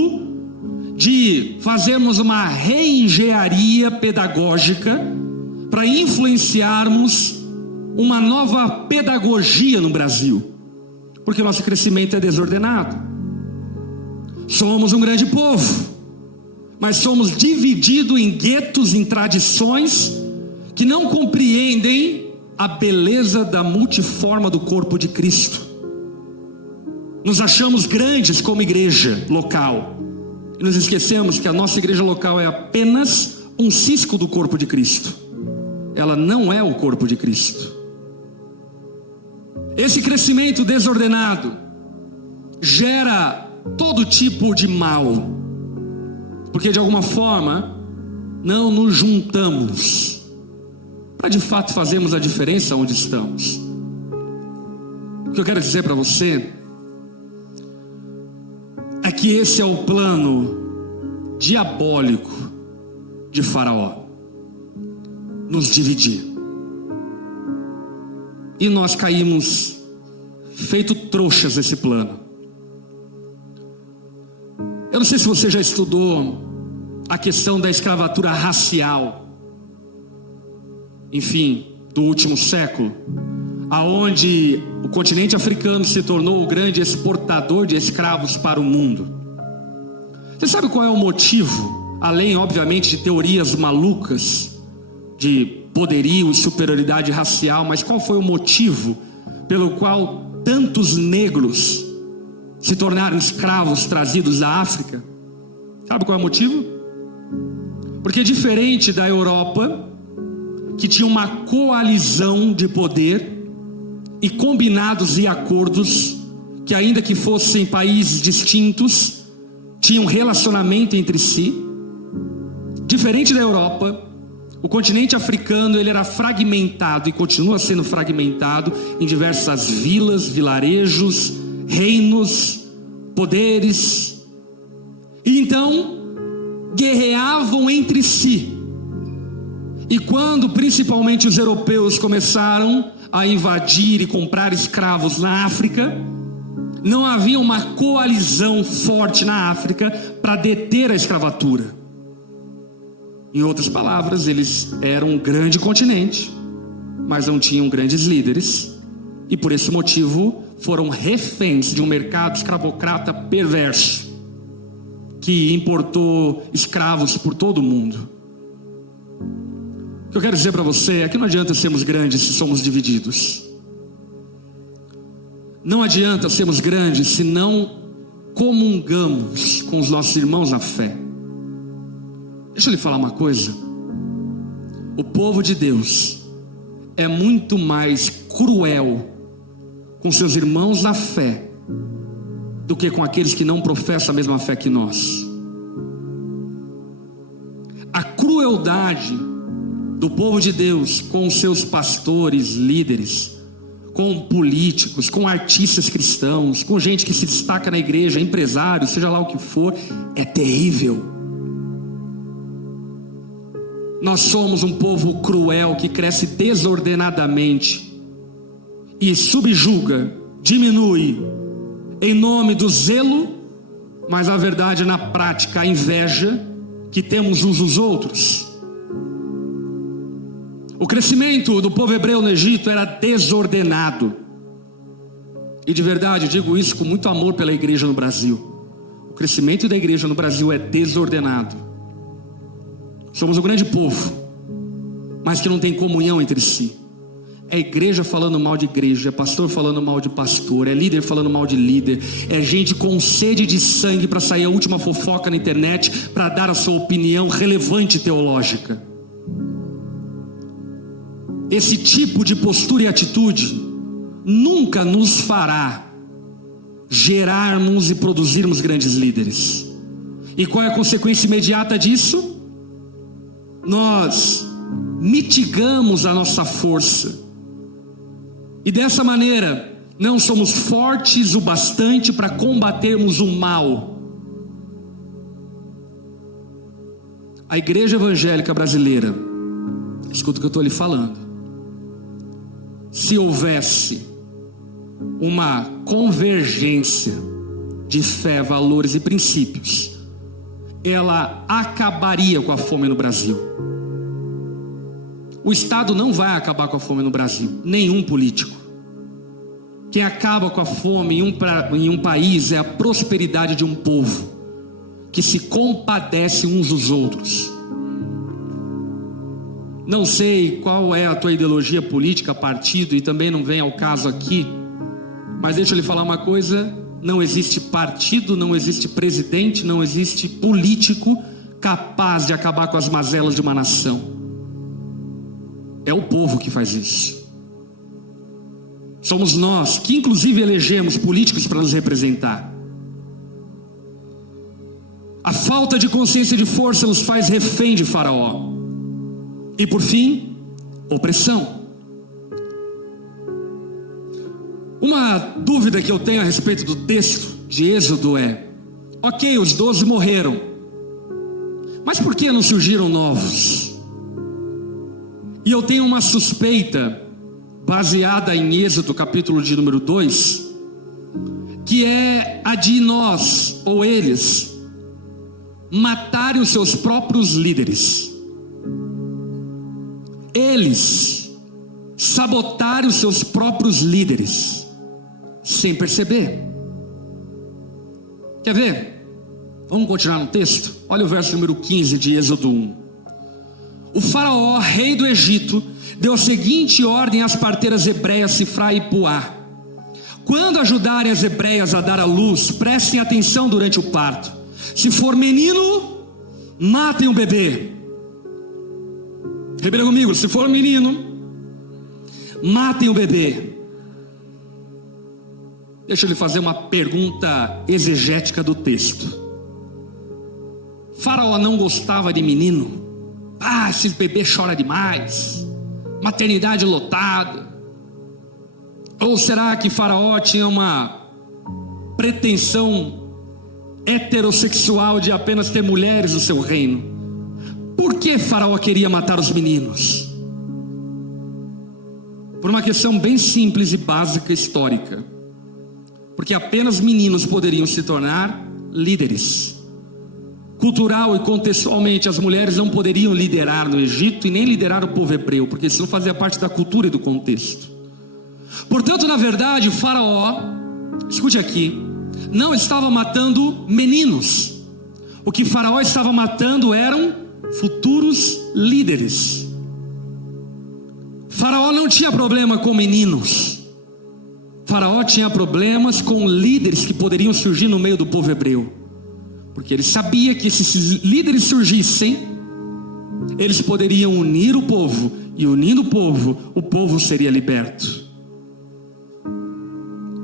de fazermos uma reengenharia pedagógica para influenciarmos uma nova pedagogia no Brasil, porque o nosso crescimento é desordenado. Somos um grande povo, mas somos divididos em guetos, em tradições que não compreendem a beleza da multiforma do corpo de Cristo. Nos achamos grandes como igreja local e nos esquecemos que a nossa igreja local é apenas um cisco do corpo de Cristo. Ela não é o corpo de Cristo. Esse crescimento desordenado gera todo tipo de mal, porque de alguma forma não nos juntamos para de fato fazermos a diferença onde estamos. O que eu quero dizer para você é que esse é o plano diabólico de Faraó: nos dividir. E nós caímos feito trouxas nesse plano. Eu não sei se você já estudou a questão da escravatura racial, enfim, do último século, aonde o continente africano se tornou o grande exportador de escravos para o mundo. Você sabe qual é o motivo, além obviamente de teorias malucas de poderio e superioridade racial, mas qual foi o motivo pelo qual tantos negros se tornaram escravos trazidos da África? Sabe qual é o motivo? Porque diferente da Europa, que tinha uma coalizão de poder e combinados e acordos, que ainda que fossem países distintos, tinham relacionamento entre si. Diferente da Europa, o continente africano ele era fragmentado e continua sendo fragmentado em diversas vilas, vilarejos, reinos, poderes. E então guerreavam entre si. E quando principalmente os europeus começaram a invadir e comprar escravos na África, não havia uma coalizão forte na África para deter a escravatura. Em outras palavras, eles eram um grande continente, mas não tinham grandes líderes, e por esse motivo foram reféns de um mercado escravocrata perverso, que importou escravos por todo o mundo. O que eu quero dizer para você é que não adianta sermos grandes se somos divididos. Não adianta sermos grandes se não comungamos com os nossos irmãos na fé. Deixa eu lhe falar uma coisa. O povo de Deus é muito mais cruel com seus irmãos na fé do que com aqueles que não professam a mesma fé que nós. A crueldade do povo de Deus com seus pastores, líderes, com políticos, com artistas cristãos, com gente que se destaca na igreja, empresários, seja lá o que for, é terrível. Nós somos um povo cruel que cresce desordenadamente e subjuga, diminui em nome do zelo, mas a verdade na prática, a inveja que temos uns dos outros. O crescimento do povo hebreu no Egito era desordenado. E de verdade, digo isso com muito amor pela igreja no Brasil. O crescimento da igreja no Brasil é desordenado. Somos um grande povo, mas que não tem comunhão entre si. É igreja falando mal de igreja, é pastor falando mal de pastor, é líder falando mal de líder, é gente com sede de sangue para sair a última fofoca na internet, para dar a sua opinião relevante teológica. Esse tipo de postura e atitude nunca nos fará gerarmos e produzirmos grandes líderes. E qual é a consequência imediata disso? Nós mitigamos a nossa força. E dessa maneira, não somos fortes o bastante para combatermos o mal. A igreja evangélica brasileira, escuta o que eu estou lhe falando. Se houvesse uma convergência de fé, valores e princípios, ela acabaria com a fome no Brasil. O Estado não vai acabar com a fome no Brasil, nenhum político. Quem acaba com a fome em um país é a prosperidade de um povo que se compadece uns dos outros. Não sei qual é a tua ideologia política, partido, e também não vem ao caso aqui, mas deixa eu lhe falar uma coisa: não existe partido, não existe presidente, não existe político capaz de acabar com as mazelas de uma nação. É o povo que faz isso. Somos nós que inclusive elegemos políticos para nos representar. A falta de consciência de força nos faz refém de Faraó. E por fim, opressão. Uma dúvida que eu tenho a respeito do texto de Êxodo é: ok, os 12 morreram, mas por que não surgiram novos? E eu tenho uma suspeita, baseada em Êxodo capítulo de número 2, que é a de nós, ou eles, matarem os seus próprios líderes. Eles sabotarem os seus próprios líderes, sem perceber. Quer ver? Vamos continuar no texto? Olha o verso número 15 de Êxodo 1. O faraó, rei do Egito, deu a seguinte ordem às parteiras hebreias Sifrá e Puá: quando ajudarem as hebreias a dar à luz, prestem atenção durante o parto. Se for menino, matem o bebê. Repita comigo: se for menino, matem o bebê. Deixa eu lhe fazer uma pergunta exegética do texto. Faraó não gostava de menino? Esse bebê chora demais, maternidade lotada. Ou será que Faraó tinha uma pretensão heterossexual de apenas ter mulheres no seu reino? Por que Faraó queria matar os meninos? Por uma questão bem simples e básica histórica. Porque apenas meninos poderiam se tornar líderes. Cultural e contextualmente, as mulheres não poderiam liderar no Egito e nem liderar o povo hebreu, porque isso não fazia parte da cultura e do contexto. Portanto, na verdade, o Faraó, escute aqui, não estava matando meninos. O que Faraó estava matando eram futuros líderes. Faraó não tinha problema com meninos. Faraó tinha problemas com líderes que poderiam surgir no meio do povo hebreu. Porque ele sabia que se esses líderes surgissem, eles poderiam unir o povo, e unindo o povo seria liberto.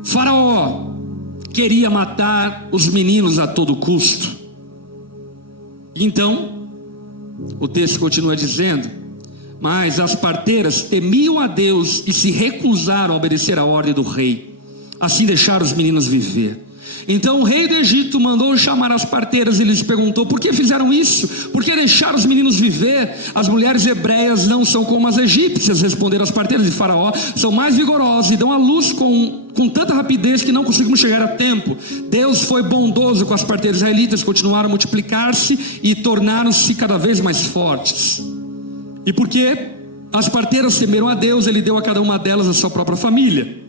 Faraó queria matar os meninos a todo custo. Então, o texto continua dizendo: mas as parteiras temiam a Deus e se recusaram a obedecer a ordem do rei. Assim deixaram os meninos viver. Então o rei do Egito mandou chamar as parteiras e lhes perguntou: por que fizeram isso? Por que deixaram os meninos viver? As mulheres hebreias não são como as egípcias, responderam as parteiras de Faraó. São mais vigorosas e dão à luz com tanta rapidez que não conseguimos chegar a tempo. Deus foi bondoso com as parteiras israelitas, continuaram a multiplicar-se e tornaram-se cada vez mais fortes. E porque as parteiras temeram a Deus, ele deu a cada uma delas a sua própria família.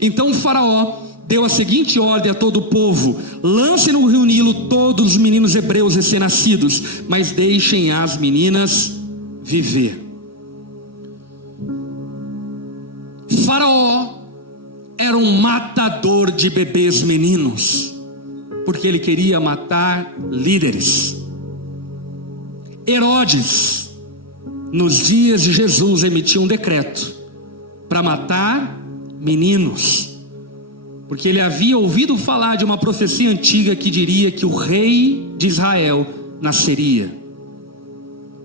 Então o Faraó deu a seguinte ordem a todo o povo: lancem no rio Nilo todos os meninos hebreus recém-nascidos, mas deixem as meninas viver. Faraó era um matador de bebês meninos, porque ele queria matar líderes. Herodes, nos dias de Jesus, emitiu um decreto para matar meninos, porque ele havia ouvido falar de uma profecia antiga que diria que o rei de Israel nasceria.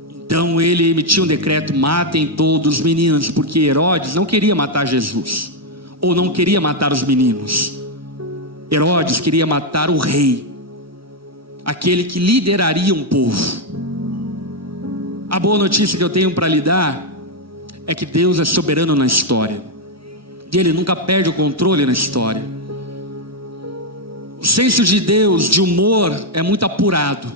Então ele emitiu um decreto: matem todos os meninos, porque Herodes não queria matar Jesus, ou não queria matar os meninos. Herodes queria matar o rei, aquele que lideraria um povo. A boa notícia que eu tenho para lhe dar é que Deus é soberano na história. E ele nunca perde o controle na história. O senso de Deus, de humor, é muito apurado.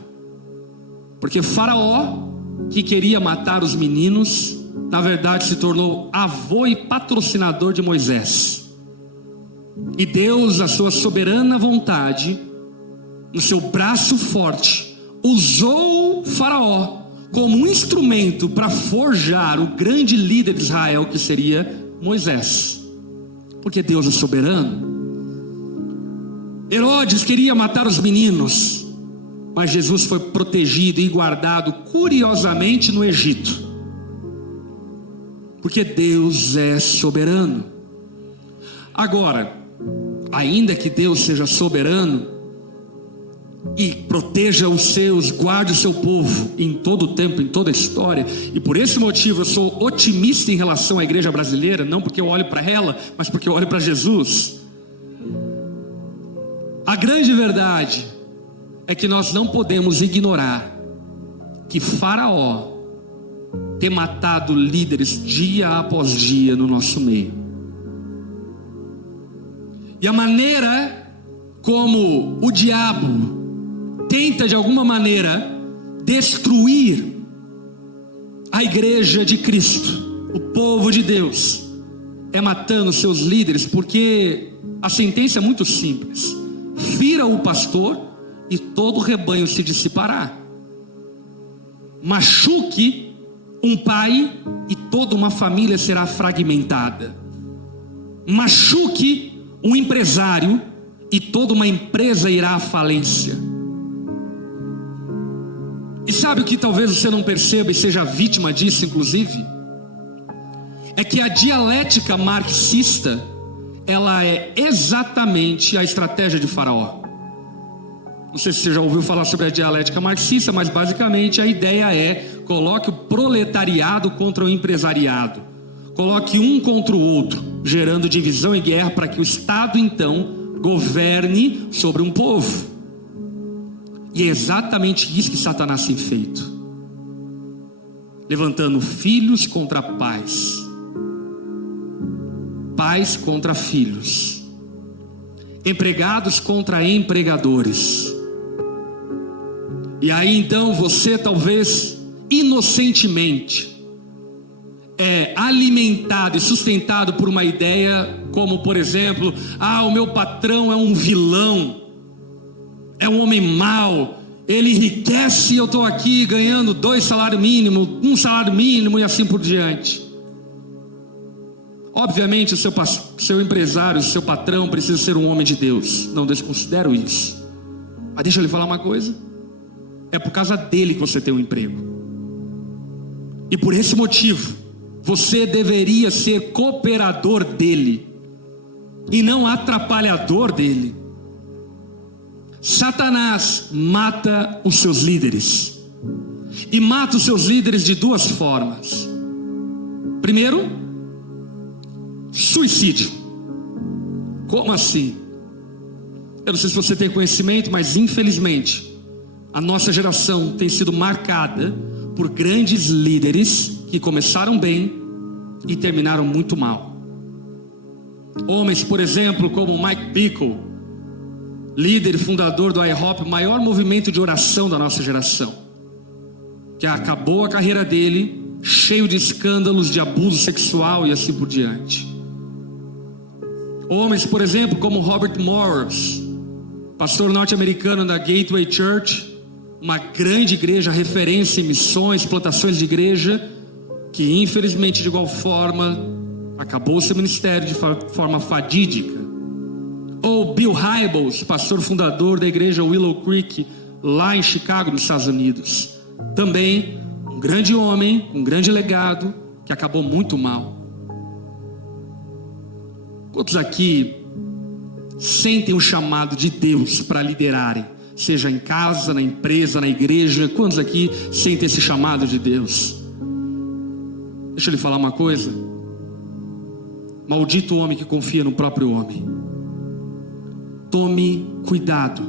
Porque Faraó, que queria matar os meninos, na verdade se tornou avô e patrocinador de Moisés. E Deus, na sua soberana vontade, no seu braço forte, usou Faraó como um instrumento para forjar o grande líder de Israel, que seria Moisés. Porque Deus é soberano. Herodes queria matar os meninos, mas Jesus foi protegido e guardado curiosamente no Egito, porque Deus é soberano. Agora, ainda que Deus seja soberano e proteja os seus, guarde o seu povo em todo o tempo, em toda a história, e por esse motivo eu sou otimista em relação à igreja brasileira, não porque eu olho para ela, mas porque eu olho para Jesus. A grande verdade é que nós não podemos ignorar que Faraó tem matado líderes dia após dia no nosso meio. E a maneira como o diabo tem tenta de alguma maneira destruir a igreja de Cristo, o povo de Deus, é matando seus líderes, porque a sentença é muito simples: fira o pastor e todo o rebanho se dissipará. Machuque um pai e toda uma família será fragmentada. Machuque um empresário e toda uma empresa irá à falência. E sabe o que talvez você não perceba e seja vítima disso, inclusive? É que a dialética marxista, ela é exatamente a estratégia de Faraó. Não sei se você já ouviu falar sobre a dialética marxista, mas basicamente a ideia é: coloque o proletariado contra o empresariado, coloque um contra o outro, gerando divisão e guerra para que o Estado então governe sobre um povo. E é exatamente isso que Satanás tem feito, levantando filhos contra pais, pais contra filhos, empregados contra empregadores. E aí então você talvez inocentemente é alimentado e sustentado por uma ideia como, por exemplo, o meu patrão é um vilão, é um homem mau, ele enriquece e eu estou aqui ganhando 2 salários mínimos, 1 salário mínimo e assim por diante. Obviamente o seu empresário, o seu patrão precisa ser um homem de Deus, não desconsidero isso, mas deixa eu lhe falar uma coisa: é por causa dele que você tem um emprego, e por esse motivo você deveria ser cooperador dele e não atrapalhador dele. Satanás mata os seus líderes, e mata os seus líderes de 2 formas. Primeiro, suicídio. Como assim? Eu não sei se você tem conhecimento, mas infelizmente a nossa geração tem sido marcada por grandes líderes que começaram bem e terminaram muito mal. Homens, por exemplo, como Mike Bickle, líder e fundador do IHOP, o maior movimento de oração da nossa geração, que acabou a carreira dele cheio de escândalos de abuso sexual e assim por diante. Homens, por exemplo, como Robert Morris, pastor norte-americano da Gateway Church, uma grande igreja, referência em missões, plantações de igreja, que infelizmente de igual forma acabou seu ministério de forma fadídica. Ou Bill Hybels, pastor fundador da igreja Willow Creek, lá em Chicago, nos Estados Unidos, também um grande homem, um grande legado, que acabou muito mal. Quantos aqui sentem o chamado de Deus para liderarem, seja em casa, na empresa, na igreja? Quantos aqui sentem esse chamado de Deus? Deixa eu lhe falar uma coisa: maldito o homem que confia no próprio homem. Tome cuidado,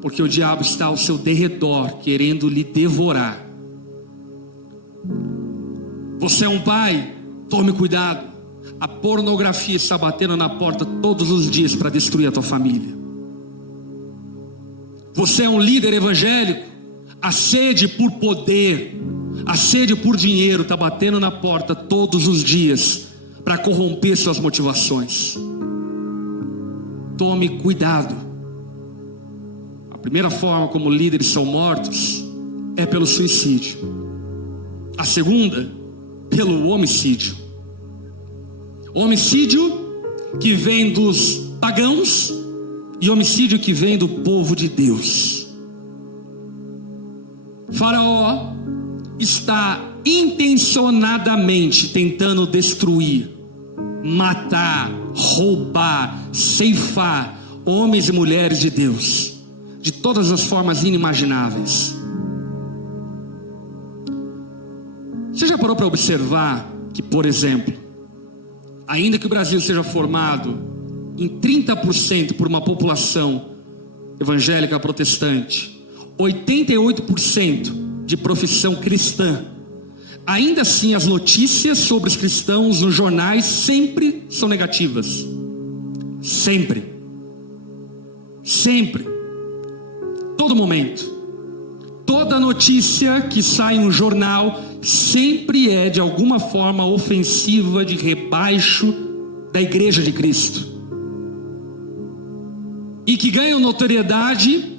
porque o diabo está ao seu derredor, querendo lhe devorar. Você é um pai? Tome cuidado. A pornografia está batendo na porta todos os dias para destruir a tua família. Você é um líder evangélico? A sede por poder, a sede por dinheiro está batendo na porta todos os dias para corromper suas motivações. Tome cuidado. A primeira forma como líderes são mortos é pelo suicídio. A segunda, pelo homicídio. Homicídio que vem dos pagãos e homicídio que vem do povo de Deus. Faraó está intencionadamente tentando destruir, matar, roubar, ceifar homens e mulheres de Deus de todas as formas inimagináveis. Você já parou para observar que, por exemplo, ainda que o Brasil seja formado em 30% por uma população evangélica protestante, 88% de profissão cristã, ainda assim as notícias sobre os cristãos nos jornais sempre são negativas. Sempre. Todo momento. Toda notícia que sai em um jornal sempre é de alguma forma ofensiva, de rebaixo da igreja de Cristo. E que ganham notoriedade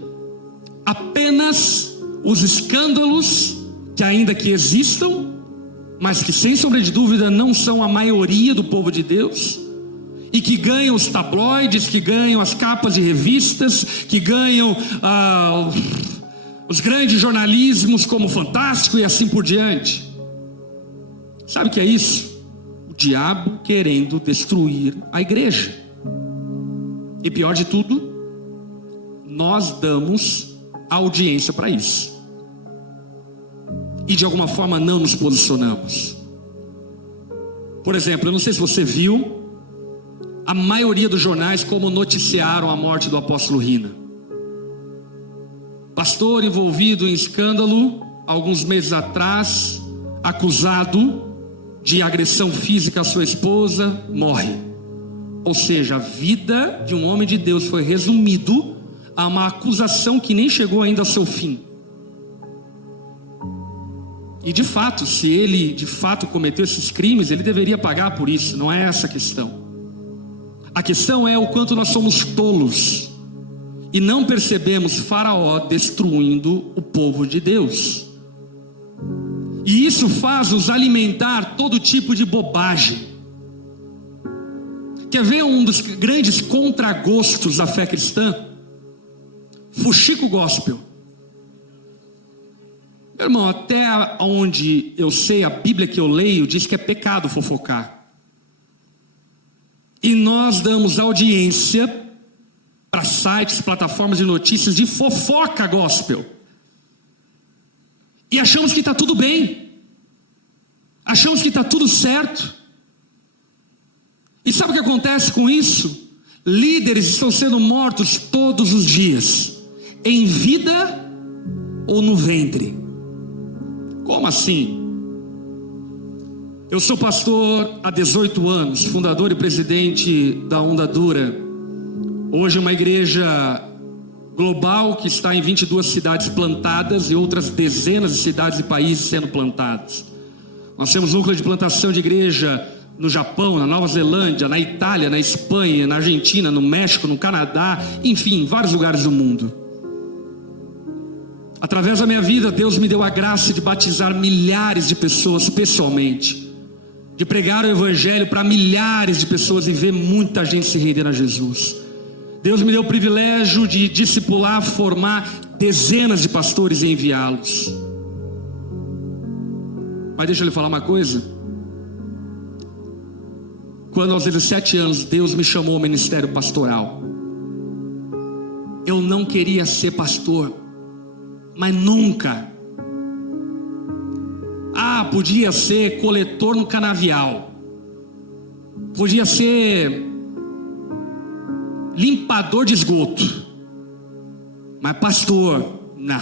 apenas os escândalos que ainda que existam, mas que sem sombra de dúvida não são a maioria do povo de Deus, e que ganham os tabloides, que ganham as capas de revistas, que ganham os grandes jornalismos como Fantástico e assim por diante. Sabe o que é isso? O diabo querendo destruir a igreja. E pior de tudo, nós damos audiência para isso. E de alguma forma não nos posicionamos. Por exemplo, eu não sei se você viu, a maioria dos jornais como noticiaram a morte do apóstolo Rina. Pastor envolvido em escândalo, alguns meses atrás, acusado de agressão física à sua esposa, morre. Ou seja, a vida de um homem de Deus foi resumido a uma acusação que nem chegou ainda ao seu fim. E de fato, se ele de fato cometeu esses crimes, ele deveria pagar por isso, não é essa a questão. A questão é o quanto nós somos tolos e não percebemos Faraó destruindo o povo de Deus. E isso faz nos alimentar todo tipo de bobagem. Quer ver um dos grandes contragostos da fé cristã? Fuxico gospel. Meu irmão, até onde eu sei, a Bíblia que eu leio diz que é pecado fofocar. E nós damos audiência para sites, plataformas de notícias de fofoca gospel. E achamos que está tudo bem. Achamos que está tudo certo. E sabe o que acontece com isso? Líderes estão sendo mortos todos os dias. Em vida ou no ventre. Como assim? Eu sou pastor há 18 anos, fundador e presidente da Onda Dura. Hoje uma igreja global que está em 22 cidades plantadas e outras dezenas de cidades e países sendo plantadas. Nós temos núcleo de plantação de igreja no Japão, na Nova Zelândia, na Itália, na Espanha, na Argentina, no México, no Canadá, enfim, em vários lugares do mundo. Através da minha vida, Deus me deu a graça de batizar milhares de pessoas pessoalmente, de pregar o evangelho para milhares de pessoas e ver muita gente se render a Jesus. Deus me deu o privilégio de discipular, formar dezenas de pastores e enviá-los. Mas deixa eu lhe falar uma coisa. Quando aos 17 anos Deus me chamou ao ministério pastoral, eu não queria ser pastor, mas nunca. Podia ser coletor no canavial, podia ser limpador de esgoto, mas pastor, não.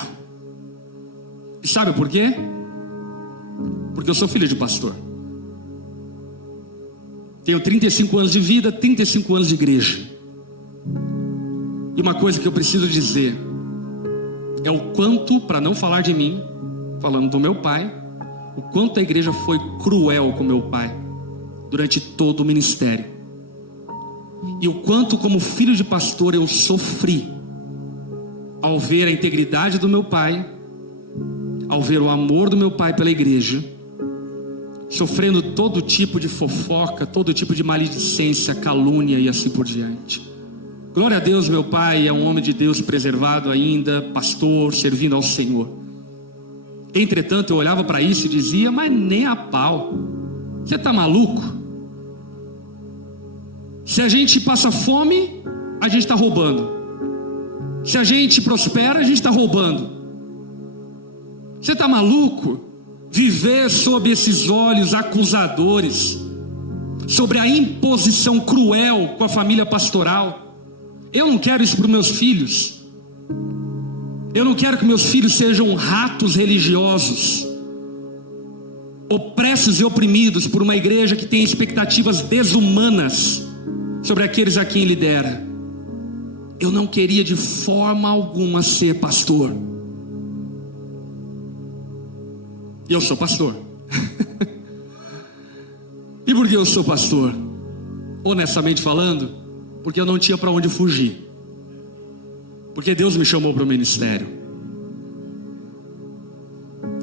E sabe por quê? Porque eu sou filho de pastor. Tenho 35 anos de vida, 35 anos de igreja. E uma coisa que eu preciso dizer é o quanto, para não falar de mim, falando do meu pai, o quanto a igreja foi cruel com meu pai durante todo o ministério. E o quanto como filho de pastor eu sofri ao ver a integridade do meu pai, ao ver o amor do meu pai pela igreja, sofrendo todo tipo de fofoca, todo tipo de maledicência, calúnia e assim por diante. Glória a Deus, meu pai é um homem de Deus preservado ainda, pastor, servindo ao Senhor. Entretanto, eu olhava para isso e dizia, mas nem a pau. Você está maluco? Se a gente passa fome, a gente está roubando. Se a gente prospera, a gente está roubando. Você está maluco? Viver sob esses olhos acusadores, sobre a imposição cruel com a família pastoral. Eu não quero isso para os meus filhos. Eu não quero que meus filhos sejam ratos religiosos, opressos e oprimidos por uma igreja que tem expectativas desumanas sobre aqueles a quem lidera. Eu não queria de forma alguma ser pastor. E eu sou pastor. E por que eu sou pastor? Honestamente falando, porque eu não tinha para onde fugir. Porque Deus me chamou para o ministério.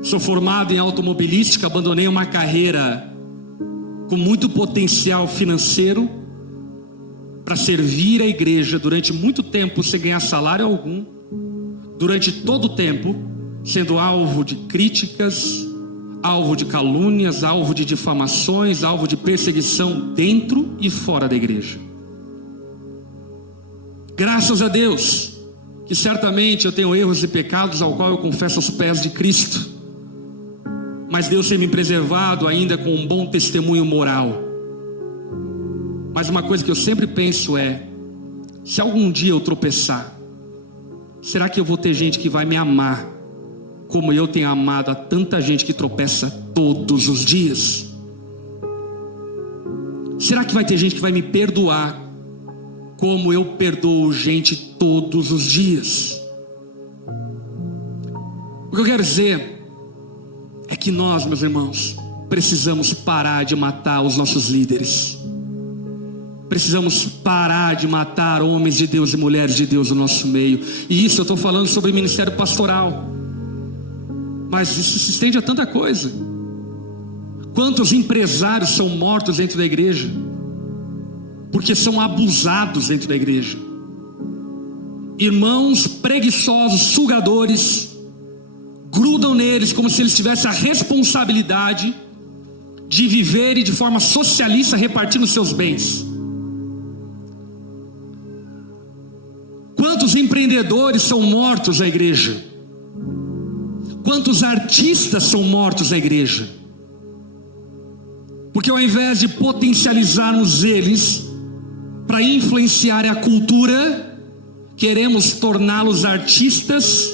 Sou formado em automobilística, abandonei uma carreira com muito potencial financeiro para servir a igreja durante muito tempo sem ganhar salário algum, durante todo o tempo sendo alvo de críticas, alvo de calúnias, alvo de difamações, alvo de perseguição dentro e fora da igreja. Graças a Deus que certamente eu tenho erros e pecados ao qual eu confesso aos pés de Cristo, mas Deus tem me preservado ainda com um bom testemunho moral. Mas uma coisa que eu sempre penso é: se algum dia eu tropeçar, será que eu vou ter gente que vai me amar como eu tenho amado a tanta gente que tropeça todos os dias? Será que vai ter gente que vai me perdoar como eu perdoo gente todos os dias? O que eu quero dizer é que nós, meus irmãos, precisamos parar de matar os nossos líderes. Precisamos parar de matar homens de Deus e mulheres de Deus no nosso meio. E isso eu estou falando sobre ministério pastoral, mas isso se estende a tanta coisa. Quantos empresários são mortos dentro da igreja porque são abusados dentro da igreja? Irmãos preguiçosos, sugadores, grudam neles como se eles tivessem a responsabilidade de viver e de forma socialista repartindo seus bens. Quantos empreendedores são mortos na igreja? Quantos artistas são mortos na igreja? Porque ao invés de potencializarmos eles para influenciar a cultura, queremos torná-los artistas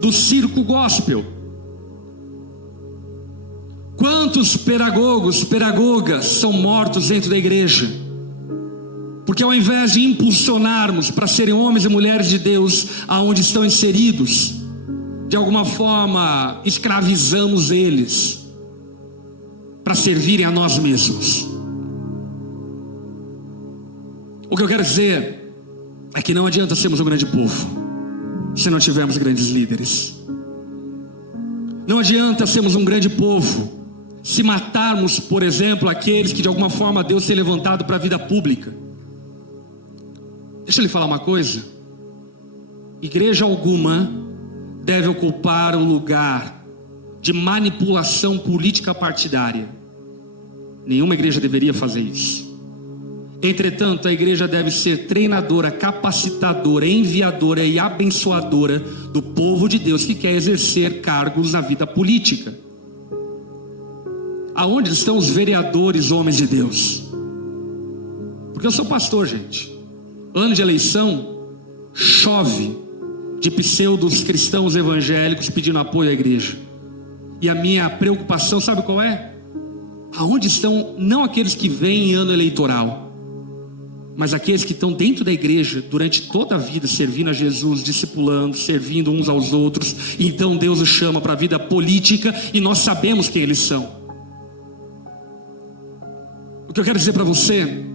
do circo gospel. Quantos pedagogos, pedagogas são mortos dentro da igreja? Porque ao invés de impulsionarmos para serem homens e mulheres de Deus aonde estão inseridos, de alguma forma escravizamos eles para servirem a nós mesmos. O que eu quero dizer é que não adianta sermos um grande povo se não tivermos grandes líderes. Não adianta sermos um grande povo se matarmos, por exemplo, aqueles que de alguma forma Deus tem levantado para a vida pública. Deixa eu lhe falar uma coisa: igreja alguma deve ocupar um lugar de manipulação política partidária. Nenhuma igreja deveria fazer isso. Entretanto, a igreja deve ser treinadora, capacitadora, enviadora e abençoadora do povo de Deus que quer exercer cargos na vida política. Aonde estão os vereadores, homens de Deus? Porque eu sou pastor, gente. Ano de eleição, chove de pseudos cristãos evangélicos pedindo apoio à igreja. E a minha preocupação, sabe qual é? Aonde estão não aqueles que vêm em ano eleitoral, mas aqueles que estão dentro da igreja durante toda a vida, servindo a Jesus, discipulando, servindo uns aos outros. Então Deus os chama para a vida política e nós sabemos quem eles são. O que eu quero dizer para você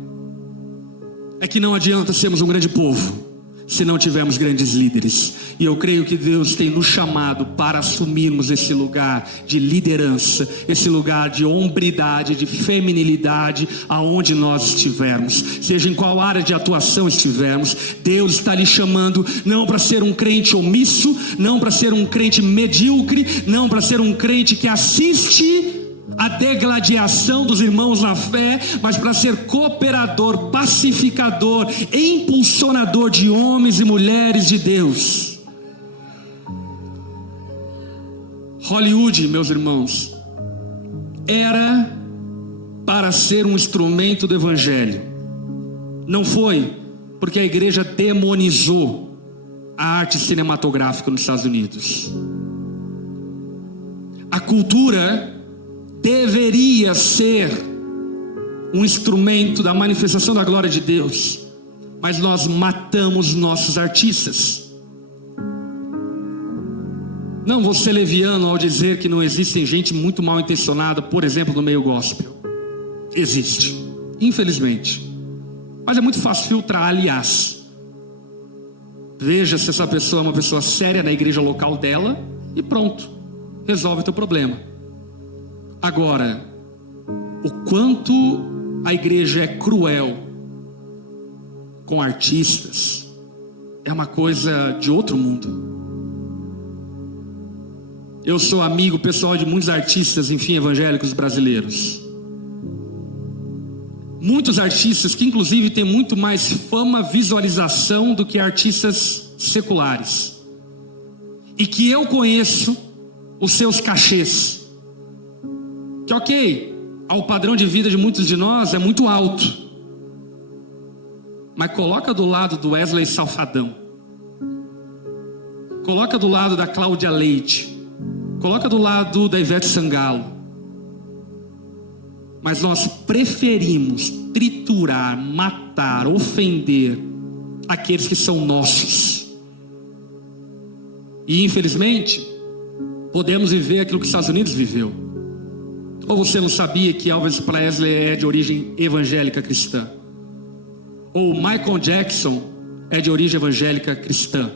é que não adianta sermos um grande povo se não tivermos grandes líderes. E eu creio que Deus tem nos chamado para assumirmos esse lugar de liderança, esse lugar de hombridade, de feminilidade, aonde nós estivermos, seja em qual área de atuação estivermos. Deus está lhe chamando não para ser um crente omisso, não para ser um crente medíocre, não para ser um crente que assiste a degladiação dos irmãos na fé, mas para ser cooperador, pacificador, impulsionador de homens e mulheres de Deus. Hollywood, meus irmãos, era para ser um instrumento do evangelho. Não foi porque a igreja demonizou a arte cinematográfica nos Estados Unidos. A cultura deveria ser um instrumento da manifestação da glória de Deus, mas nós matamos nossos artistas. Não vou ser leviano ao dizer que não existem gente muito mal intencionada, por exemplo, no meio gospel. Existe, infelizmente. Mas é muito fácil filtrar, aliás. Veja se essa pessoa é uma pessoa séria na igreja local dela e pronto, resolve o teu problema. Agora, o quanto a igreja é cruel com artistas é uma coisa de outro mundo. Eu sou amigo pessoal de muitos artistas, enfim, evangélicos brasileiros. Muitos artistas que inclusive têm muito mais fama, visualização do que artistas seculares. E que eu conheço os seus cachês. Que ok, ao padrão de vida de muitos de nós é muito alto. Mas coloca do lado do Wesley Safadão. Coloca do lado da Cláudia Leite. Coloca do lado da Ivete Sangalo. Mas nós preferimos triturar, matar, ofender aqueles que são nossos. E infelizmente, podemos viver aquilo que os Estados Unidos viveu. Ou você não sabia que Elvis Presley é de origem evangélica cristã? Ou Michael Jackson é de origem evangélica cristã?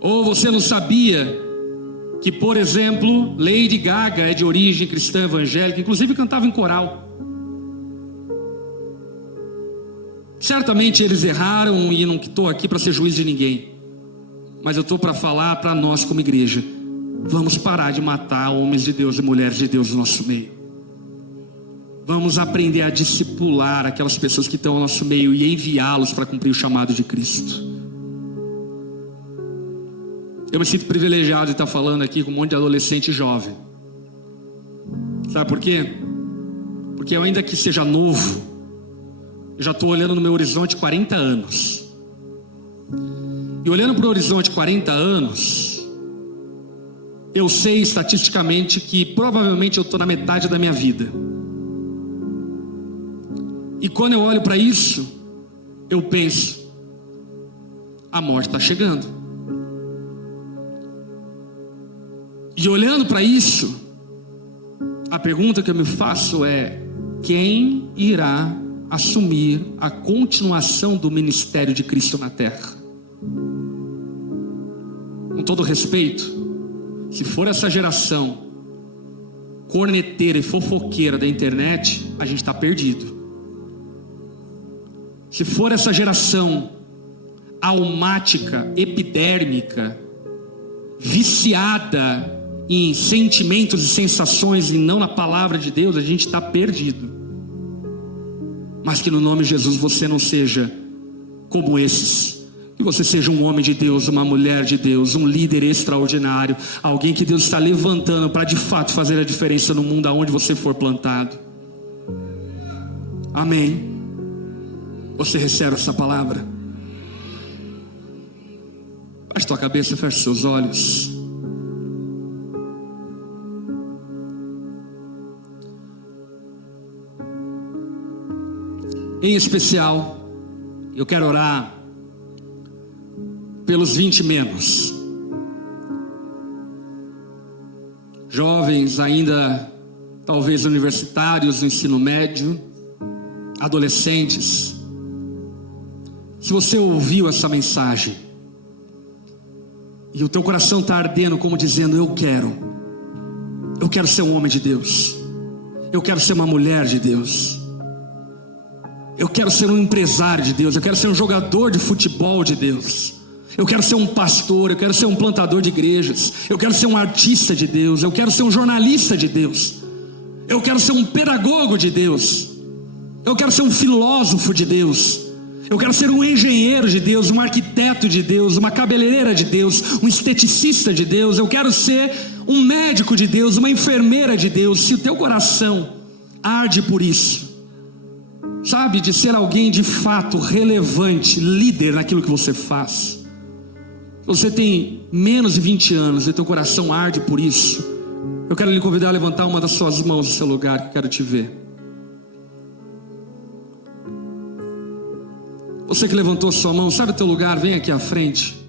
Ou você não sabia que, por exemplo, Lady Gaga é de origem cristã evangélica, inclusive cantava em coral? Certamente eles erraram e não estou aqui para ser juiz de ninguém, mas eu estou para falar para nós como igreja: vamos parar de matar homens de Deus e mulheres de Deus no nosso meio. Vamos aprender a discipular aquelas pessoas que estão no nosso meio e enviá-los para cumprir o chamado de Cristo. Eu me sinto privilegiado de estar falando aqui com um monte de adolescente jovem. Sabe por quê? Porque eu, ainda que seja novo, eu já estou olhando no meu horizonte 40 anos. E olhando para o horizonte 40 anos, eu sei estatisticamente que provavelmente eu estou na metade da minha vida. E quando eu olho para isso, eu penso: a morte está chegando. E olhando para isso, a pergunta que eu me faço é: quem irá assumir a continuação do ministério de Cristo na terra? Com todo respeito, se for essa geração corneteira e fofoqueira da internet, a gente está perdido. Se for essa geração almática, epidérmica, viciada em sentimentos e sensações e não na palavra de Deus, a gente está perdido. Mas que no nome de Jesus você não seja como esses. Que você seja um homem de Deus, uma mulher de Deus, um líder extraordinário, alguém que Deus está levantando para de fato fazer a diferença no mundo aonde você for plantado. Amém. Você recebe essa palavra? Baixe tua cabeça, feche seus olhos. Em especial, eu quero orar pelos 20 menos. Jovens ainda, talvez universitários no ensino médio, adolescentes. Se você ouviu essa mensagem e o teu coração está ardendo como dizendo: eu quero ser um homem de Deus, eu quero ser uma mulher de Deus, eu quero ser um empresário de Deus, eu quero ser um jogador de futebol de Deus, eu quero ser um pastor, eu quero ser um plantador de igrejas, eu quero ser um artista de Deus, eu quero ser um jornalista de Deus, eu quero ser um pedagogo de Deus, eu quero ser um filósofo de Deus, eu quero ser um engenheiro de Deus, um arquiteto de Deus, uma cabeleireira de Deus, um esteticista de Deus, eu quero ser um médico de Deus, uma enfermeira de Deus. Se o teu coração arde por isso, sabe, de ser alguém de fato relevante, líder naquilo que você faz, você tem menos de 20 anos e teu coração arde por isso, eu quero lhe convidar a levantar uma das suas mãos no seu lugar, que eu quero te ver. Você que levantou sua mão, sabe o teu lugar, vem aqui à frente.